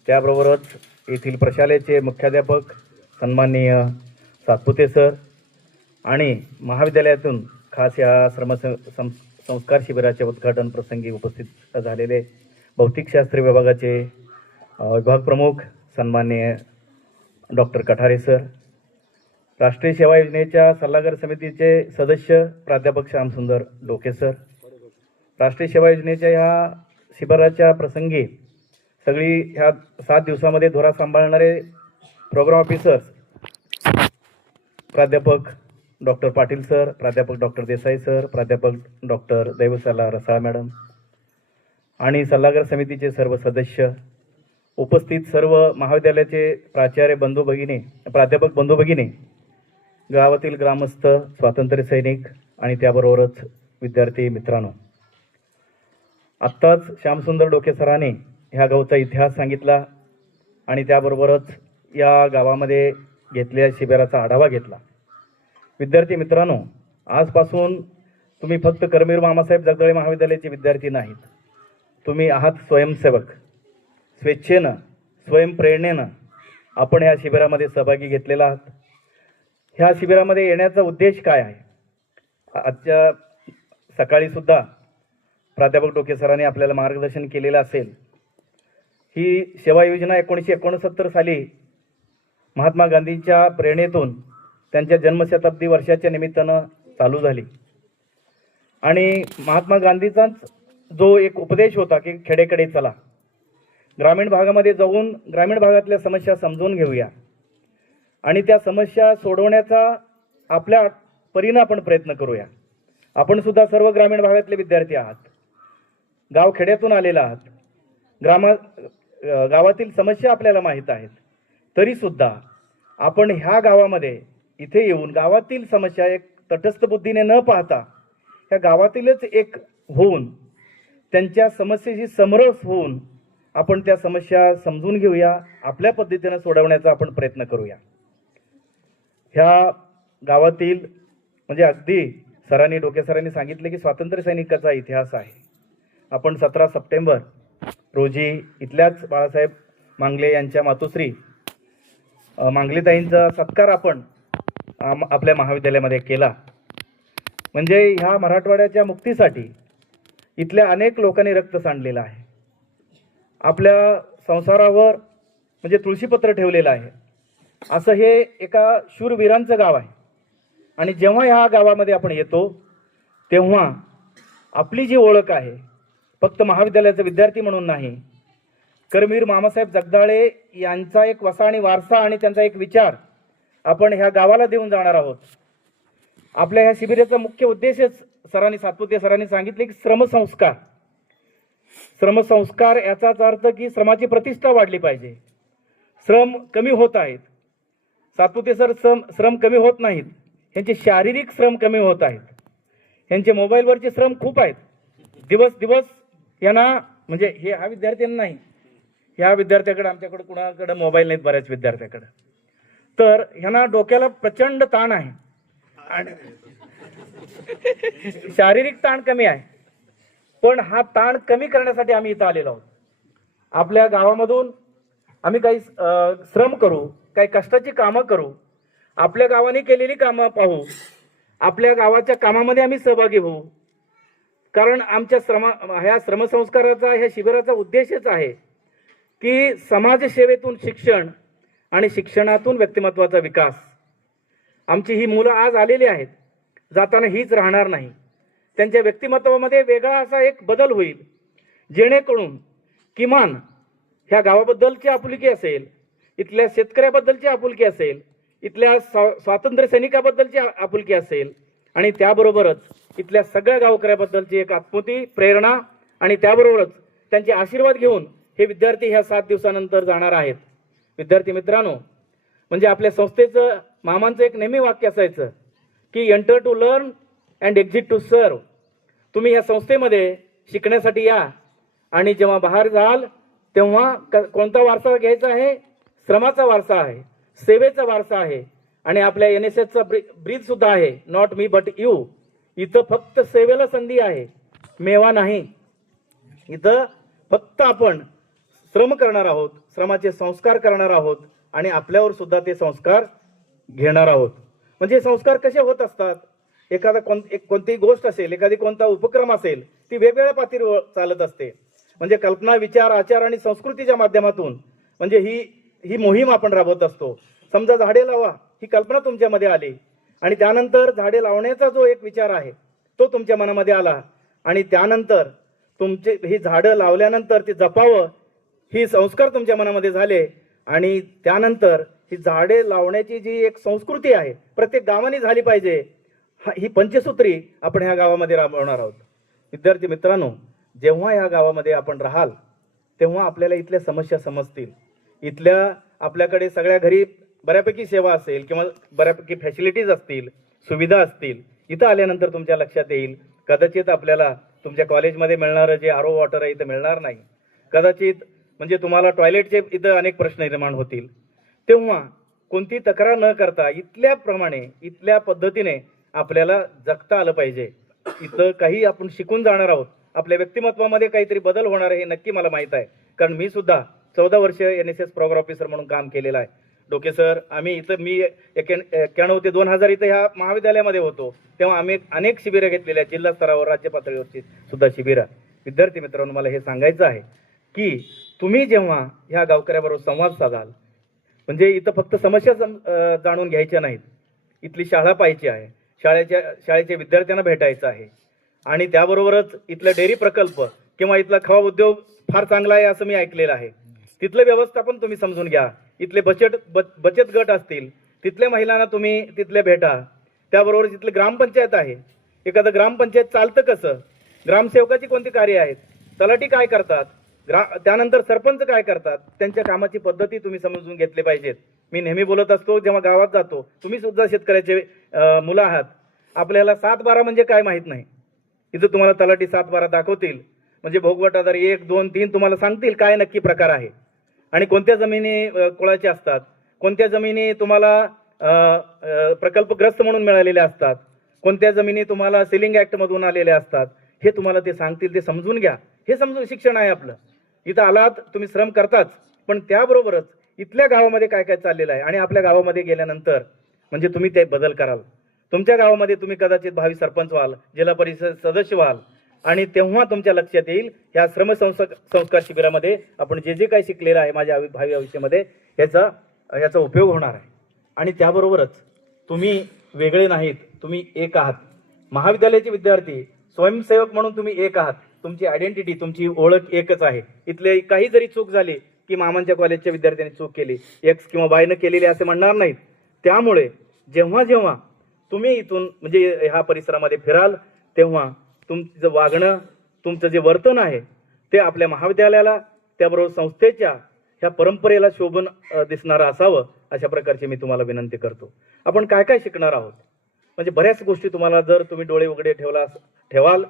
त्याबरोबरच येथील प्रशालेचे मुख्याध्यापक सन्माननीय सातपुते सर आणि महाविद्यालयातून खास या संस्कार शिबिराच्या उद्घाटन प्रसंगी उपस्थित झालेले भौतिकशास्त्र विभागाचे विभाग प्रमुख सन्माननीय डॉक्टर कठारे सर, राष्ट्रीय सेवा योजनेच्या सल्लागार समितीचे सदस्य प्राध्यापक श्यामसुंदर डोके सर, राष्ट्रीय सेवा योजनेच्या ह्या शिबिराच्या प्रसंगी सगळी ह्या 7 दिवसामध्ये धोरा सांभाळणारे प्रोग्राम ऑफिसर्स प्राध्यापक डॉक्टर पाटील सर, प्राध्यापक डॉक्टर देसाई सर, प्राध्यापक डॉक्टर दैवशाला रसाळ मॅडम आणि सल्लागार समितीचे सर्व सदस्य, उपस्थित सर्व महाविद्यालयाचे प्राचार्य बंधू भगिनी, प्राध्यापक बंधू भगिनी, गावातील ग्रामस्थ, स्वातंत्र्य सैनिक आणि त्याबरोबरच विद्यार्थी मित्रांनो, आत्ताच श्यामसुंदर डोके सरांनी ह्या गावचा इतिहास सांगितला आणि त्याबरोबरच या गावामध्ये घेतलेल्या शिबिराचा आढावा घेतला. विद्यार्थी मित्रांनो, आजपासून तुम्ही फक्त कर्मवीर मामासाहेब जगदाळे महाविद्यालयाचे विद्यार्थी नाहीत, तुम्ही आहात स्वयंसेवक. स्वेच्छेनं, स्वयंप्रेरणेनं आपण ह्या शिबिरामध्ये सहभागी घेतलेला आहात. ह्या शिबिरामध्ये येण्याचा उद्देश काय आहे? आजच्या सकाळीसुद्धा प्राध्यापक डोके सरांनी आपल्याला मार्गदर्शन केलेलं असेल. ही सेवा योजना 1969 साली महात्मा गांधींच्या प्रेरणेतून त्यांच्या जन्मशताब्दी वर्षाच्या निमित्तानं चालू झाली आणि महात्मा गांधींचाच जो एक उपदेश होता की खेडेकडे चला, ग्रामीण भागामध्ये जाऊन ग्रामीण भागातल्या समस्या समजून घेऊया आणि त्या समस्या सोडवण्याचा आपल्या परीनं आपण प्रयत्न करूया. आपण सुद्धा सर्व ग्रामीण भागातले विद्यार्थी आहात, गाव खेड्यातून आलेला आहात, गावातील समस्या आपल्याला माहीत आहेत. तरीसुद्धा आपण ह्या गावामध्ये इथे येऊन गावातील समस्या एक तटस्थ बुद्धीने न पाहता ह्या गावातीलच एक होऊन त्यांच्या समस्येशी समरस होऊन आपण त्या समस्या समजून घेऊया, आपल्या पद्धतीनं सोडवण्याचा आपण प्रयत्न करूया. ह्या गावातील म्हणजे अगदी सरांनी डोके सरांनी सांगितले की स्वातंत्र्य सैनिकाचा इतिहास आहे. आपण 17 सप्टेंबर रोजी इथल्याच बाळासाहेब मांगले यांच्या मातोश्री मांगलेताईंचा सत्कार आपण आपल्या महाविद्यालयामध्ये केला. म्हणजे ह्या मराठवाड्याच्या मुक्तीसाठी इथल्या अनेक लोकांनी रक्त सांडलेलं आहे, आपल्या संसारावर म्हणजे तुळशीपत्र ठेवलेलं आहे. असं हे एका शूरवीरांचं गाव आहे आणि जेव्हा ह्या गावामध्ये आपण येतो तेव्हा आपली जी ओळख आहे फक्त महाविद्यालयाचा विद्यार्थी म्हणून नाही, कर्मवीर मामासाहेब जगदाळे यांचा एक वसा आणि वारसा आणि त्यांचा एक विचार आपण ह्या गावाला देऊन जाणार आहोत. आपल्या ह्या शिबिराचा मुख्य उद्देशच सातपुते सरांनी सांगितले की श्रमसंस्कार. श्रमसंस्कार याचाच अर्थ की श्रमाची प्रतिष्ठा वाढली पाहिजे. श्रम कमी होत आहेत. सातपुते सर श्रम कमी होत नाहीत, ह्यांचे शारीरिक श्रम कमी होत आहेत. ह्यांचे मोबाईलवरचे श्रम खूप आहेत. दिवस यांना म्हणजे हा विद्यार्थ्यांना नाही, ह्या विद्यार्थ्याकडे आमच्याकडे कुणाकडे मोबाईल नाहीत बऱ्याच विद्यार्थ्याकडे. तर ह्यांना डोक्याला प्रचंड ताण आहे आणि शारीरिक ताण कमी आहे. पण हा ताण कमी करण्यासाठी आम्ही इथं आलेलो आहोत. आपल्या गावामधून आम्ही काही श्रम करू, काही कष्टाची कामं करू, आपल्या गावाने केलेली कामं पाहू, आपल्या गावाच्या कामामध्ये आम्ही सहभागी होऊ. कारण आमच्या ह्या श्रमसंस्काराचा, ह्या शिबिराचा उद्देशच आहे की समाजसेवेतून शिक्षण आणि शिक्षणातून व्यक्तिमत्वाचा विकास. आमची ही मुलं आज आलेली आहेत, जाताना हीच राहणार नाही. त्यांच्या व्यक्तिमत्वामध्ये वेगळा असा एक बदल होईल, जेणेकरून किमान ह्या गावाबद्दलची आपुलकी असेल, इथल्या शेतकऱ्याबद्दलची आपुलकी असेल, इथल्या स्वातंत्र्य सैनिकाबद्दलची आपुलकी असेल आणि त्याबरोबरच इथल्या सगळ्या गावकऱ्याबद्दलची एक आत्मती प्रेरणा आणि त्याबरोबरच त्यांचे आशीर्वाद घेऊन हे विद्यार्थी ह्या 7 दिवसानंतर जाणार आहेत. विद्यार्थी मित्रांनो, म्हणजे आपल्या संस्थेचं मामांचं एक नेहमी वाक्य असायचं की enter to learn and exit to serve. तुम्ही ह्या संस्थेमध्ये शिकण्यासाठी या आणि जेव्हा बाहेर जाल तेव्हा कोणता वारसा घ्यायचा आहे? श्रमाचा वारसा आहे, सेवेचा वारसा आहे. आणि आपल्या NSSचा ब्रीज सुद्धा आहे, नॉट मी बट यू. इथं फक्त सेवेला संधी आहे, मेवा नाही. इथं फक्त आपण श्रम करणार आहोत, श्रमाचे संस्कार करणार आहोत आणि आपल्यावर सुद्धा ते संस्कार घेणार आहोत. म्हणजे संस्कार कसे होत असतात? कोणतीही गोष्ट असेल, कोणता उपक्रम असेल, ती वेगवेगळ्या पातळीवर चालत असते. म्हणजे कल्पना, विचार, आचार आणि संस्कृतीच्या माध्यमातून म्हणजे ही मोहीम आपण राबवत असतो. समजा झाडे लावा ही कल्पना तुमच्यामध्ये आली आणि त्यानंतर झाडे लावण्याचा जो एक विचार आहे तो तुमच्या मनामध्ये आला आणि त्यानंतर तुमचे ही झाडं लावल्यानंतर ते जपावं ही संस्कार तुमच्या मनामध्ये झाले आणि त्यानंतर ही झाडे लावण्याची जी एक संस्कृती आहे प्रत्येक गावाने झाली पाहिजे. ही पंचसूत्री आपण ह्या गावामध्ये राबवणार आहोत. विद्यार्थी मित्रांनो, जेव्हा ह्या गावामध्ये आपण राहाल तेव्हा आपल्याला इथल्या समस्या समजतील. इथल्या आपल्याकडे सगळ्या घरी बऱ्यापैकी सेवा असेल किंवा बऱ्यापैकी फॅसिलिटीज असतील, सुविधा असतील. इथं आल्यानंतर तुमच्या लक्षात येईल कदाचित आपल्याला तुमच्या कॉलेजमध्ये मिळणारं जे RO वॉटर आहे इथं मिळणार नाही. कदाचित म्हणजे तुम्हाला टॉयलेटचे इथं अनेक प्रश्न निर्माण होतील. तेव्हा कोणती तक्रार न करता इथल्या पद्धतीने आपल्याला जगता आलं पाहिजे. इथं काही आपण शिकून जाणार आहोत. आपल्या व्यक्तिमत्वामध्ये काहीतरी बदल होणार आहे हे नक्की मला माहीत आहे. कारण मी सुद्धा 14 वर्ष NSS प्रोग्राम ऑफिसर म्हणून काम केलेलं आहे. डोके सर, मी 91 ते 2000 इथं ह्या महाविद्यालयामध्ये होतो तेव्हा आम्ही अनेक शिबिरं घेतलेल्या आहेत, जिल्हा स्तरावर, राज्य पातळीवरची सुद्धा शिबिरं. विद्यार्थी मित्रांनो, मला हे सांगायचं आहे की तुम्ही जेव्हा ह्या गावकऱ्याबरोबर संवाद साधाल म्हणजे इथं फक्त समस्या जाणून घ्यायच्या नाहीत, इथली शाळा पाहायची आहे, शाळेच्या विद्यार्थ्यांना भेटायचं आहे आणि त्याबरोबरच इथला डेअरी प्रकल्प किंवा इथला खवा उद्योग फार चांगला आहे असं मी ऐकलेलं आहे. तिथलं व्यवस्थापन तुम्ही समजून घ्या. इथले बचत गट असतील, तिथल्या महिलांना तुम्ही तिथल्या भेटा. त्याबरोबर तिथले ग्रामपंचायत आहे, एखादं ग्रामपंचायत चालतं कसं, ग्रामसेवकाची कोणती कार्य आहेत, तलाठी काय करतात, त्यानंतर सरपंच काय करतात, त्यांच्या कामाची पद्धती तुम्ही समजून घेतली पाहिजेत. मी नेहमी बोलत असतो जेव्हा गावात जातो, तुम्ही सुद्धा शेतकऱ्याचे मुलं आहात, आपल्याला 7-12 म्हणजे काय माहीत नाही. इथं तुम्हाला तलाठी 7-12 दाखवतील म्हणजे भोगवटादार 1, 2, 3 तुम्हाला सांगतील काय नक्की प्रकार आहे आणि कोणत्या जमिनी कुळाच्या असतात, कोणत्या जमिनी तुम्हाला प्रकल्पग्रस्त म्हणून मिळालेल्या असतात, कोणत्या जमिनी तुम्हाला सिलिंग ॲक्टमधून आलेल्या असतात, हे तुम्हाला ते सांगतील. ते समजून घ्या. हे समजून शिक्षण आहे आपलं. इथं आलात तुम्ही श्रम करताच, पण त्याबरोबरच इथल्या गावामध्ये काय काय चाललेलं आहे आणि आपल्या गावामध्ये गेल्यानंतर म्हणजे तुम्ही ते बदल कराल. तुमच्या गावामध्ये तुम्ही कदाचित भावी सरपंच व्हाल, जिल्हा परिषद सदस्य व्हाल आणि तेव्हा तुमच्या लक्षात येईल ह्या श्रमसंस्कार शिबिरामध्ये आपण जे काही शिकलेलं आहे माझ्या भावी आयुष्यामध्ये याचा उपयोग होणार आहे. आणि त्याबरोबरच तुम्ही वेगळे नाहीत, तुम्ही एक आहात. महाविद्यालयाचे विद्यार्थी स्वयंसेवक म्हणून तुम्ही एक आहात. तुमची आयडेंटिटी, तुमची ओळख एकच आहे. इथले काही जरी चूक झाली की मामांच्या कॉलेजच्या विद्यार्थ्यांनी चूक केली, X किंवा Y न केलेली असे म्हणणार नाहीत. त्यामुळे जेव्हा जेव्हा तुम्ही इथून म्हणजे ह्या परिसरामध्ये फिराल तेव्हा तुमचं वागणं, तुमचं जे वर्तन आहे ते आपल्या महाविद्यालयाला, त्याबरोबर संस्थेच्या ह्या परंपरेला शोभून दिसणारं असावं, अशा प्रकारची मी तुम्हाला विनंती करतो. आपण काय काय शिकणार आहोत, म्हणजे बऱ्याच गोष्टी तुम्हाला जर तुम्ही डोळे उघडे ठेवाल,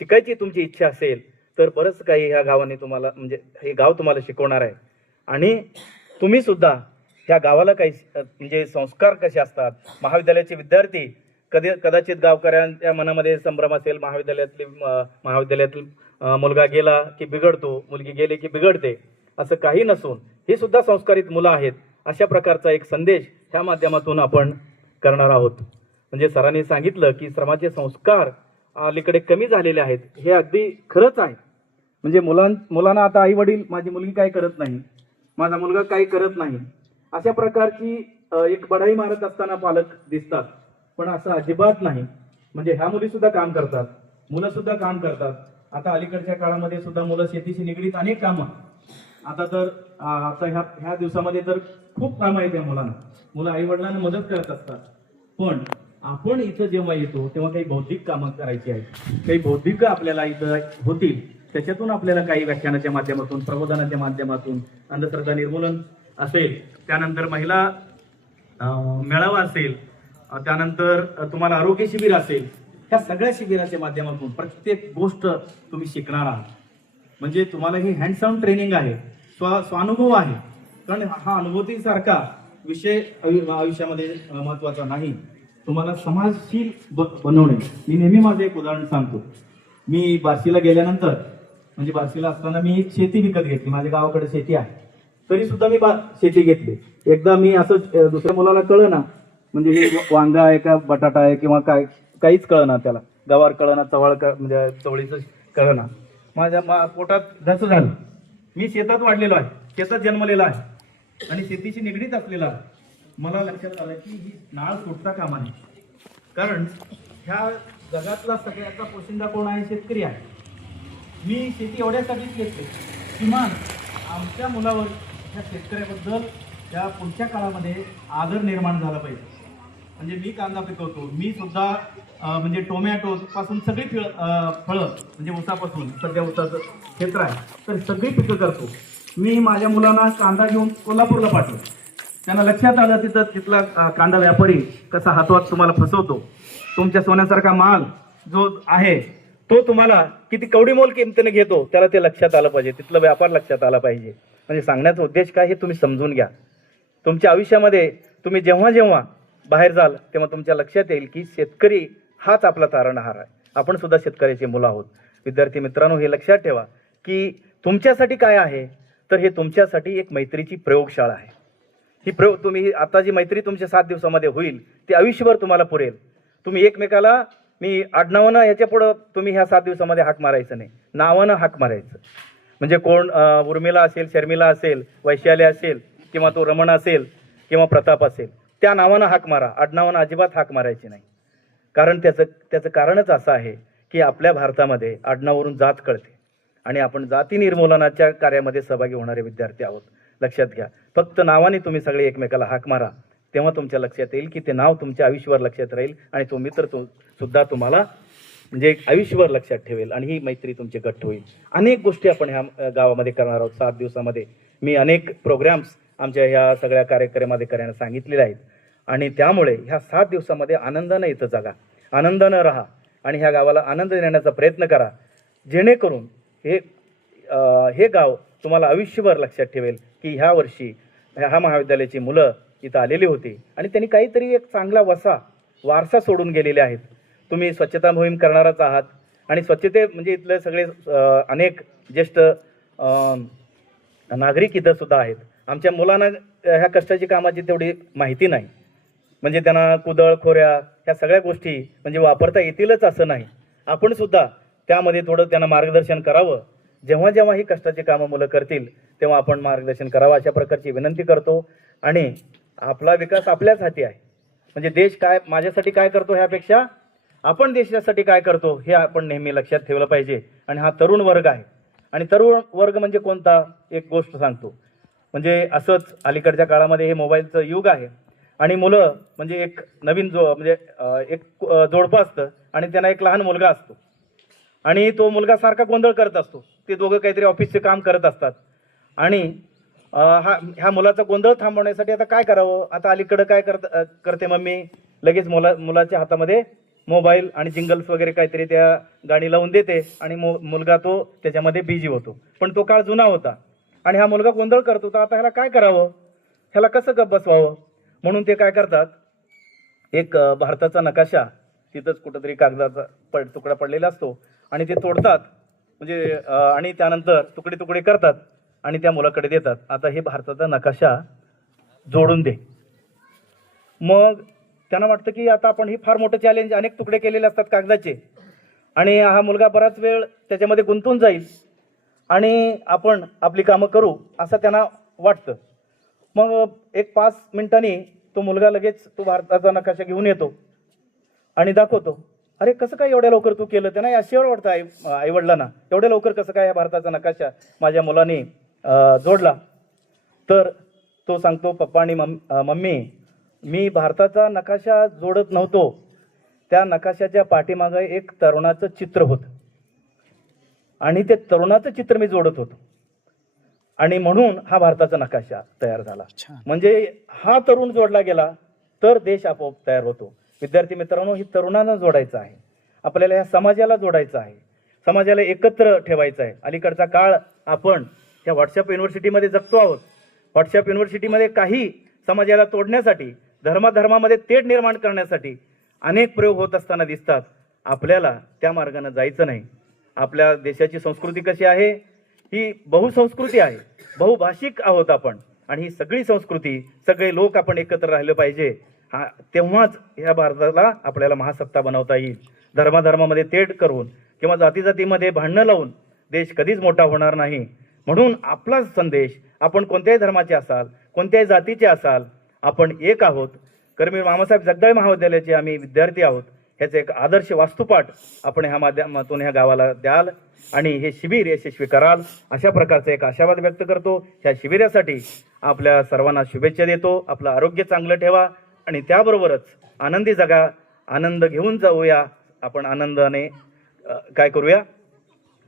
शिकायची तुमची इच्छा असेल तर बरंच काही ह्या गावाने तुम्हाला, म्हणजे हे गाव तुम्हाला शिकवणार आहे. आणि तुम्ही सुद्धा ह्या गावाला काही म्हणजे संस्कार कसे असतात, महाविद्यालयाचे विद्यार्थी कदाचित गावकऱ्यांच्या मनामध्ये संभ्रम असेल, महाविद्यालयातील मुलगा गेला की बिघडतो, मुलगी गेली की बिघडते, असं काही नसून ही सुद्धा संस्कारित मुलं आहेत, अशा प्रकारचा एक संदेश ह्या माध्यमातून आपण करणार आहोत. म्हणजे सरांनी सांगितलं की श्रमाचे संस्कार अलीकडे कमी झालेले आहेत, हे अगदी खरंच आहे. म्हणजे मुलांना आता आई वडील, माझी मुलगी काय करत नाही, माझा मुलगा काही करत नाही, अशा प्रकारची एक बढाई मारत असताना पालक दिसतात. पण असं अजिबात नाही. म्हणजे ह्या मुली सुद्धा काम करतात, मुलं सुद्धा काम करतात. आता अलीकडच्या काळामध्ये सुद्धा मुलं शेतीशी निगडीत अनेक कामं, आता ह्या दिवसामध्ये तर खूप काम आहेत त्या मुलांना, मुलं आई वडिलांना मदत करत असतात. पण आपण इथं जेव्हा येतो तेव्हा काही बौद्धिक कामं करायची आहेत, काही बौद्धिक आपल्याला इथं होतील. त्याच्यातून आपल्याला काही व्याख्यानाच्या माध्यमातून, प्रबोधनाच्या माध्यमातून, अंधश्रद्धा निर्मूलन असेल, त्यानंतर महिला मेळावा असेल, त्यानंतर तुम्हाला आरोग्य शिबिर असेल, ह्या सगळ्या शिबिराच्या माध्यमातून प्रत्येक गोष्ट तुम्ही शिकणार आहात. म्हणजे तुम्हाला ही हँड्स ऑन ट्रेनिंग आहे, स्वानुभव आहे. कारण हा अनुभूतीसारखा विषय आयुष्यामध्ये महत्वाचा नाही. तुम्हाला समाजशील बनवणे. मी नेहमी माझं एक उदाहरण सांगतो. मी बार्शीला गेल्यानंतर, म्हणजे बार्शीला असताना मी शेती विकत घेतली, माझ्या गावाकडे शेती आहे, तरी सुद्धा मी शेती घेतली. एकदा मी असं दुसऱ्या मुलाला कळना, म्हणजे हे वांगा आहे का बटाटा आहे किंवा काय, काहीच कळना त्याला, गवार कळना, म्हणजे चवळीचं कळना, माझ्या पोटात धस झालं. मी शेतात वाढलेलो आहे, शेतात जन्मलेला आहे आणि शेतीशी निगडीत असलेला आहे. मला लक्षात आलं की ही नाळ सुटता कामा नये, कारण ह्या जगातला सगळ्याचा पोशिंदा कोण आहे? शेतकरी आहे. मी शेती एवढ्यासाठीच घेतली, किमान आमच्या मुलावर ह्या शेतकऱ्याबद्दल त्या पुढच्या काळामध्ये आदर निर्माण झाला पाहिजे. म्हणजे मी कांदा पिकवतो, मी सुद्धा म्हणजे टोमॅटो पासून सगळी फळं, म्हणजे ऊसापासून, सध्या ऊसाचं क्षेत्र आहे तर सगळी पिकं करतो. मी माझ्या मुलांना कांदा घेऊन कोल्हापूरला पाठवतो. त्यांना लक्षात आलं तिथला कांदा व्यापारी कसा हातवात तुम्हाला फसवतो. तुमच्या सोन्यासारखा माल जो आहे तो तुम्हाला किती कवडीमोल किमतीने घेतो, त्याला ते लक्षात आलं पाहिजे, तिथला व्यापार लक्षात आला पाहिजे. म्हणजे सांगण्याचा उद्देश काय हे तुम्ही समजून घ्या. तुमच्या आयुष्यामध्ये तुम्ही जेव्हा जेव्हा बाहेर जाल तेव्हा तुमच्या लक्षात येईल की शेतकरी हाच आपला तारणहार आहे. आपण सुद्धा शेतकऱ्याची मुलं आहोत. विद्यार्थी मित्रांनो, हे लक्षात ठेवा की तुमच्यासाठी काय आहे, तर हे तुमच्यासाठी एक मैत्रीची प्रयोगशाळा आहे. ही तुम्ही आता जी मैत्री तुमच्या 7 दिवसामध्ये होईल ती आयुष्यभर तुम्हाला पुरेल. तुम्ही एकमेकाला, मी आडनावानं याच्या पुढं तुम्ही ह्या 7 दिवसामध्ये हाक मारायचं नाही, नावानं हाक मारायचं. म्हणजे कोण उर्मिला असेल, शर्मिला असेल, वैशाली असेल, किंवा तो रमण असेल किंवा प्रताप असेल, त्या नावानं हाक मारा, आडनावानं अजिबात हाक मारायची नाही. कारण त्याचं कारणच असं आहे की आपल्या भारतामध्ये आडनावरून जात कळते आणि आपण जाती निर्मूलनाच्या कार्यामध्ये सहभागी होणारे विद्यार्थी आहोत. लक्षात घ्या. फक्त नावाने तुम्ही सगळे एकमेकाला हाक मारा, तेव्हा तुमच्या लक्षात येईल की ते नाव तुमच्या आयुष्यभर लक्षात राहील आणि तो मित्र सुद्धा तुम्हाला म्हणजे आयुष्यभर लक्षात ठेवेल आणि ही मैत्री तुमची घट्ट होईल. अनेक गोष्टी आपण ह्या गावामध्ये करणार आहोत 7 दिवसामध्ये. मी अनेक प्रोग्राम्स आमच्या ह्या सगळ्या कार्यक्रमामध्ये करायला सांगितलेले आहेत आणि त्यामुळे ह्या 7 दिवसामध्ये आनंदानं इथं जगा, आनंदानं राहा आणि ह्या गावाला आनंद देण्याचा प्रयत्न करा, जेणेकरून हे गाव तुम्हाला आयुष्यभर लक्षात ठेवेल की ह्या वर्षी ह्या महाविद्यालयाची मुलं इथं आलेली होती आणि त्यांनी काहीतरी एक चांगला वारसा सोडून गेलेले आहेत. तुम्ही स्वच्छता मोहीम करणारच आहात आणि स्वच्छते म्हणजे इथले सगळे अनेक ज्येष्ठ नागरिक इथं सुद्धा आहेत. आमच्या मुलांना ह्या कष्टाची कामाची तेवढी माहिती नाही, म्हणजे त्यांना कुदळ खोऱ्या ह्या सगळ्या गोष्टी म्हणजे वापरता येतीलच असं नाही. आपण सुद्धा त्यामध्ये थोडं त्यांना मार्गदर्शन करावं. जेव्हा जेव्हा ही कष्टाची कामं मुलं करतील तेव्हा आपण मार्गदर्शन करावं अशा प्रकारची विनंती करतो. आणि आपला विकास आपल्याच हाती आहे. म्हणजे देश काय माझ्यासाठी काय करतो ह्यापेक्षा आपण देशासाठी काय करतो हे आपण नेहमी लक्षात ठेवलं पाहिजे. आणि हा तरुण वर्ग आहे आणि तरुण वर्ग म्हणजे कोणता, एक गोष्ट सांगतो. म्हणजे असंच अलीकडच्या काळामध्ये हे मोबाईलचं युग आहे आणि मुलं म्हणजे एक नवीन जोडपं असतं आणि त्यांना एक लहान मुलगा असतो आणि तो मुलगा सारखा गोंधळ करत असतो. ते दोघं काहीतरी ऑफिसचे काम करत असतात आणि ह्या मुलाचा गोंधळ थांबवण्यासाठी आता काय करावं. आता अलीकडं काय करते मम्मी, लगेच मुलाच्या हातामध्ये मोबाईल आणि जिंगल्स वगैरे काहीतरी त्या गाणी लावून देते आणि मुलगा तो त्याच्यामध्ये बिझी होतो. पण तो काळ जुना होता आणि हा मुलगा गोंधळ करतो. तर आता ह्याला काय करावं, ह्याला कसं गप्प बसवावं. म्हणून ते काय करतात, एक भारताचा नकाशा तिथंच कुठंतरी कागदाचा तुकडा पडलेला असतो आणि ते तोडतात म्हणजे आणि त्यानंतर तुकडे तुकडे करतात आणि त्या मुलाकडे देतात. आता हे भारताचा नकाशा जोडून दे. मग त्यांना वाटतं की आता आपण ही फार मोठं चॅलेंज, अनेक तुकडे केलेले असतात कागदाचे आणि हा मुलगा बराच वेळ त्याच्यामध्ये गुंतून जाईल आणि आपण आपली कामं करू असं त्यांना वाटतं. मग एक 5 मिनिटांनी तो मुलगा लगेच तो भारताचा नकाशा घेऊन येतो आणि दाखवतो. अरे कसं काय एवढ्या लवकर तू केलं. त्यांना आश्चर्य वाटतं आईवडिलांना, एवढ्या लवकर कसं काय या भारताचा नकाशा माझ्या मुलाने जोडला. तर तो सांगतो, पप्पा आणि मम्मी, मी भारताचा नकाशा जोडत नव्हतो, त्या नकाशाच्या पाठीमागं एक तरुणाचं चित्र होतं आणि ते तरुणाचं चित्र मी जोडत होतो आणि म्हणून हा भारताचा नकाशा तयार झाला. म्हणजे हा तरुण जोडला गेला तर देश आपोआप तयार होतो. विद्यार्थी मित्रांनो, ही तरुणांना जोडायचं आहे, आपल्याला या समाजाला जोडायचं आहे, समाजाला एकत्र ठेवायचं आहे. अलीकडचा काळ आपण या व्हॉट्सअप युनिव्हर्सिटीमध्ये जगतो आहोत. व्हॉट्सअप युनिव्हर्सिटीमध्ये काही समाजाला तोडण्यासाठी, धर्माधर्मामध्ये तेढ निर्माण करण्यासाठी अनेक प्रयोग होत असताना दिसतात. आपल्याला त्या मार्गाने जायचं नाही. आपल्या देशाची संस्कृती कशी आहे, ही बहुसंस्कृती आहे, बहुभाषिक आहोत आपण आणि ही सगळी संस्कृती, सगळे लोक आपण एकत्र राहिलं पाहिजे. तेव्हाच ह्या भारताला आपल्याला महासत्ता बनवता येईल. धर्माधर्मामध्ये तेढ करून किंवा जातीजातीमध्ये भांडणं लावून देश कधीच मोठा होणार नाही. म्हणून आपला संदेश, आपण कोणत्याही धर्माचे असाल, कोणत्याही जातीचे असाल, आपण एक आहोत. कर्मवीर मामासाहेब जगदाळे महाविद्यालयाचे आम्ही विद्यार्थी आहोत. ह्याचे एक आदर्श वास्तुपाठ आपण ह्या माध्यमातून ह्या गावाला द्याल आणि हे शिबिर यशस्वी कराल अशा प्रकारचा एक आशावाद व्यक्त करतो. ह्या शिबिरासाठी आपल्या सर्वांना शुभेच्छा देतो. आपलं आरोग्य चांगलं ठेवा आणि त्याबरोबरच आनंदी जगा, आनंद घेऊन जाऊया. आपण आनंदाने काय करूया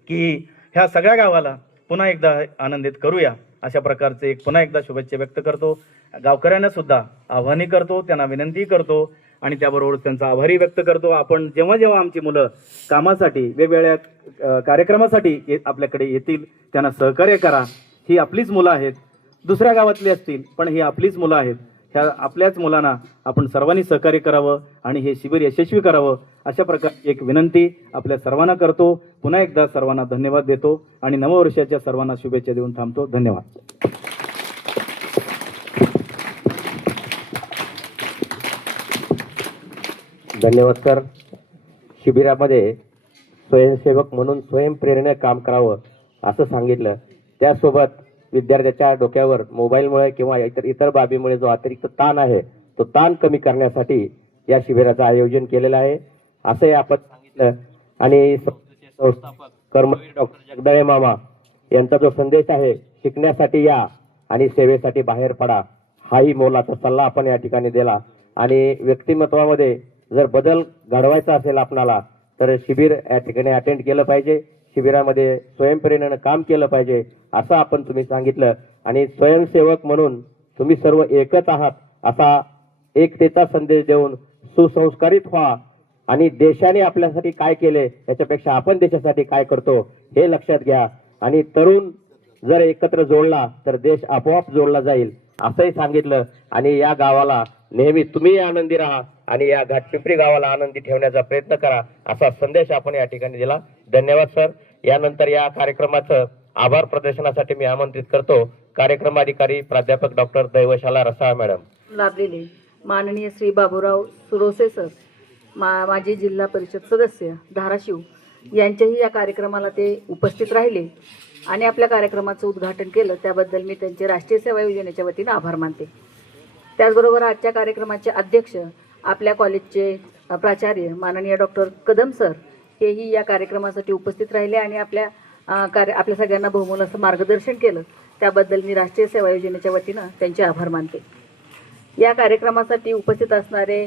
की ह्या सगळ्या गावाला पुन्हा एकदा आनंदित करूया. अशा प्रकारचे एक पुन्हा एकदा शुभेच्छा व्यक्त करतो. गावकऱ्यांना सुद्धा आव्हाने करतो, त्यांना विनंती करतो आणि त्याबरोबर त्यांचा आभारी व्यक्त करतो. आपण जेव्हा जेव्हा आमची मुलं कामासाठी, वेगवेगळ्या कार्यक्रमासाठी आपल्याकडे येतील, त्यांना सहकार्य करा. ही आपलीच मुलं आहेत, दुसऱ्या गावातली असतील पण ही आपलीच मुलं आहेत. ह्या आपल्याच मुलांना आपण सर्वांनी सहकार्य करावं आणि हे शिबिर यशस्वी करावं अशा प्रकारची एक विनंती आपल्या सर्वांना करतो. पुन्हा एकदा सर्वांना धन्यवाद देतो आणि नववर्षाच्या सर्वांना शुभेच्छा देऊन थांबतो. धन्यवाद. धन्यवाद सर. शिबिरामध्ये स्वयंसेवक म्हणून स्वयंप्रेरणेने काम करावं असं सांगितलं. त्यासोबत विद्यार्थ्याच्या डोक्यावर मोबाईलमुळे किंवा इतर बाबीमुळे जो अतिरिक्त ताण आहे तो ताण कमी करण्यासाठी या शिबिराचं आयोजन केलेलं आहे असंही आपण सांगितलं. आणि संस्थापक कर्मवीर डॉक्टर जगदाळे मामा यांचा जो संदेश आहे, शिकण्यासाठी या आणि सेवेसाठी बाहेर पडा, हाही मोलाचा सल्ला आपण या ठिकाणी दिला. आणि व्यक्तिमत्वामध्ये जर बदल घडवायचा असेल आपणाला तर शिबिर या ठिकाणी अटेंड केलं पाहिजे. शिबिरामध्ये स्वयंप्रेरणेनं काम केलं पाहिजे असं आपण तुम्ही सांगितलं. आणि स्वयंसेवक म्हणून तुम्ही सर्व एकच आहात असा एकतेचा संदेश देऊन सुसंस्कारित व्हा आणि देशाने आपल्यासाठी काय केले याच्यापेक्षा आपण देशासाठी काय करतो हे लक्षात घ्या. आणि तरुण जर एकत्र जोडला तर देश आपोआप जोडला जाईल असंही सांगितलं. आणि या गावाला नेहमी तुम्ही आनंदी राहा आणि या घाटपिंपरी गावाला आनंदी ठेवण्याचा प्रयत्न करा असा संदेश आपण या ठिकाणी दिला. धन्यवाद सर. यानंतर या कार्यक्रमाचं आभार प्रदर्शनासाठी मी आमंत्रित करतो कार्यक्रमाधिकारी प्राध्यापक डॉक्टर दैवशाला रसाळ मॅडम. लाभलेले माननीय श्री बाबूराव सुरोसे सर, माजी जिल्हा परिषद सदस्य धाराशिव यांच्याही या कार्यक्रमाला ते उपस्थित राहिले आणि आपल्या कार्यक्रमाचं उद्घाटन केलं. त्याबद्दल मी त्यांचे राष्ट्रीय सेवा योजनेच्या वतीनं आभार मानते. त्याचबरोबर आजच्या कार्यक्रमाचे अध्यक्ष आपल्या कॉलेजचे प्राचार्य माननीय डॉक्टर कदम सर हेही या कार्यक्रमासाठी उपस्थित राहिले आणि आपल्या सगळ्यांना बहुमोल असं मार्गदर्शन केलं. त्याबद्दल मी राष्ट्रीय सेवा योजनेच्या वतीनं त्यांचे आभार मानते. या कार्यक्रमासाठी उपस्थित असणारे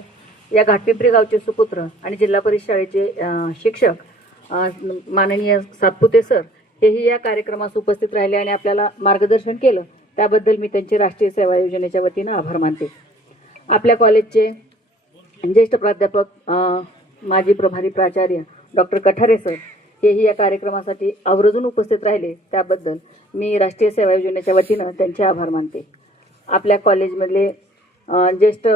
या घाटपिंपरी गावचे सुपुत्र आणि जिल्हा परिषद शाळेचे शिक्षक माननीय सातपुते सर हेही या कार्यक्रमास उपस्थित राहिले आणि आपल्याला मार्गदर्शन केलं, त्याबद्दल मी त्यांचे राष्ट्रीय सेवा योजनेच्या वतीनं आभार मानते. आपल्या कॉलेजचे ज्येष्ठ प्राध्यापक माजी प्रभारी प्राचार्य डॉक्टर कठारे सर हेही या कार्यक्रमासाठी आवर्जून उपस्थित राहिले, त्याबद्दल मी राष्ट्रीय सेवा योजनेच्या वतीनं त्यांचे आभार मानते. आपल्या कॉलेजमधले ज्येष्ठ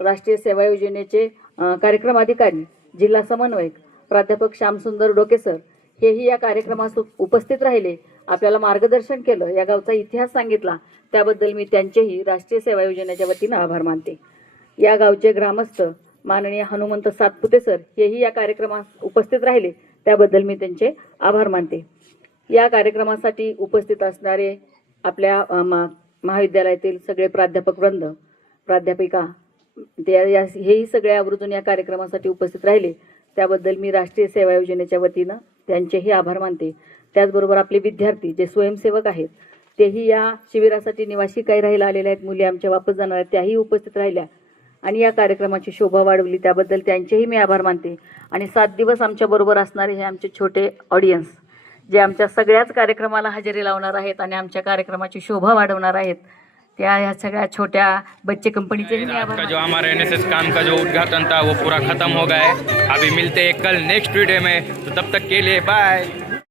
राष्ट्रीय सेवा योजनेचे कार्यक्रम अधिकारी जिल्हा समन्वयक प्राध्यापक श्यामसुंदर डोके सर हेही या कार्यक्रमास उपस्थित राहिले, आपल्याला मार्गदर्शन केलं, या गावचा इतिहास सांगितला, त्याबद्दल मी त्यांचेही राष्ट्रीय सेवा योजनेच्या वतीनं आभार मानते. या गावचे ग्रामस्थ माननीय हनुमंत सातपुते सर हेही या कार्यक्रमास उपस्थित राहिले, त्याबद्दल मी त्यांचे आभार मानते. या कार्यक्रमासाठी उपस्थित असणारे आपल्या महाविद्यालयातील सगळे प्राध्यापक वृंद, प्राध्यापिका हेही सगळे आवर्जून या कार्यक्रमासाठी उपस्थित राहिले, त्याबद्दल मी राष्ट्रीय सेवा योजनेच्या वतीनं त्यांचेही आभार मानते. त्याचबरोबर आपले विद्यार्थी जे स्वयंसेवक आहेत तेही या शिबिरासाठी निवासी काही राहायला आलेल्या आहेत, मुली आमच्या वापस जाणार आहेत, त्याही उपस्थित राहिल्या आणि या कार्यक्रमाची शोभा वाढवली, त्याबद्दल त्यांचेही मी आभार मानते. आणि 7 दिवस आमच्याबरोबर असणारे हे आमचे छोटे ऑडियन्स जे आमच्या सगळ्याच कार्यक्रमाला हजेरी लावणार आहेत आणि आमच्या कार्यक्रमाची शोभा वाढवणार आहेत, त्या ह्या सगळ्या छोट्या बच्चे कंपनीचे मी आभार का मानते. जो हमारे एनएसएस काम का जो उद्घाटन था वो पूरा ख़त्म हो गया है. अभी मिलते हैं कल नेक्स्ट वीडियो में, तो तब तक के लिए बाय.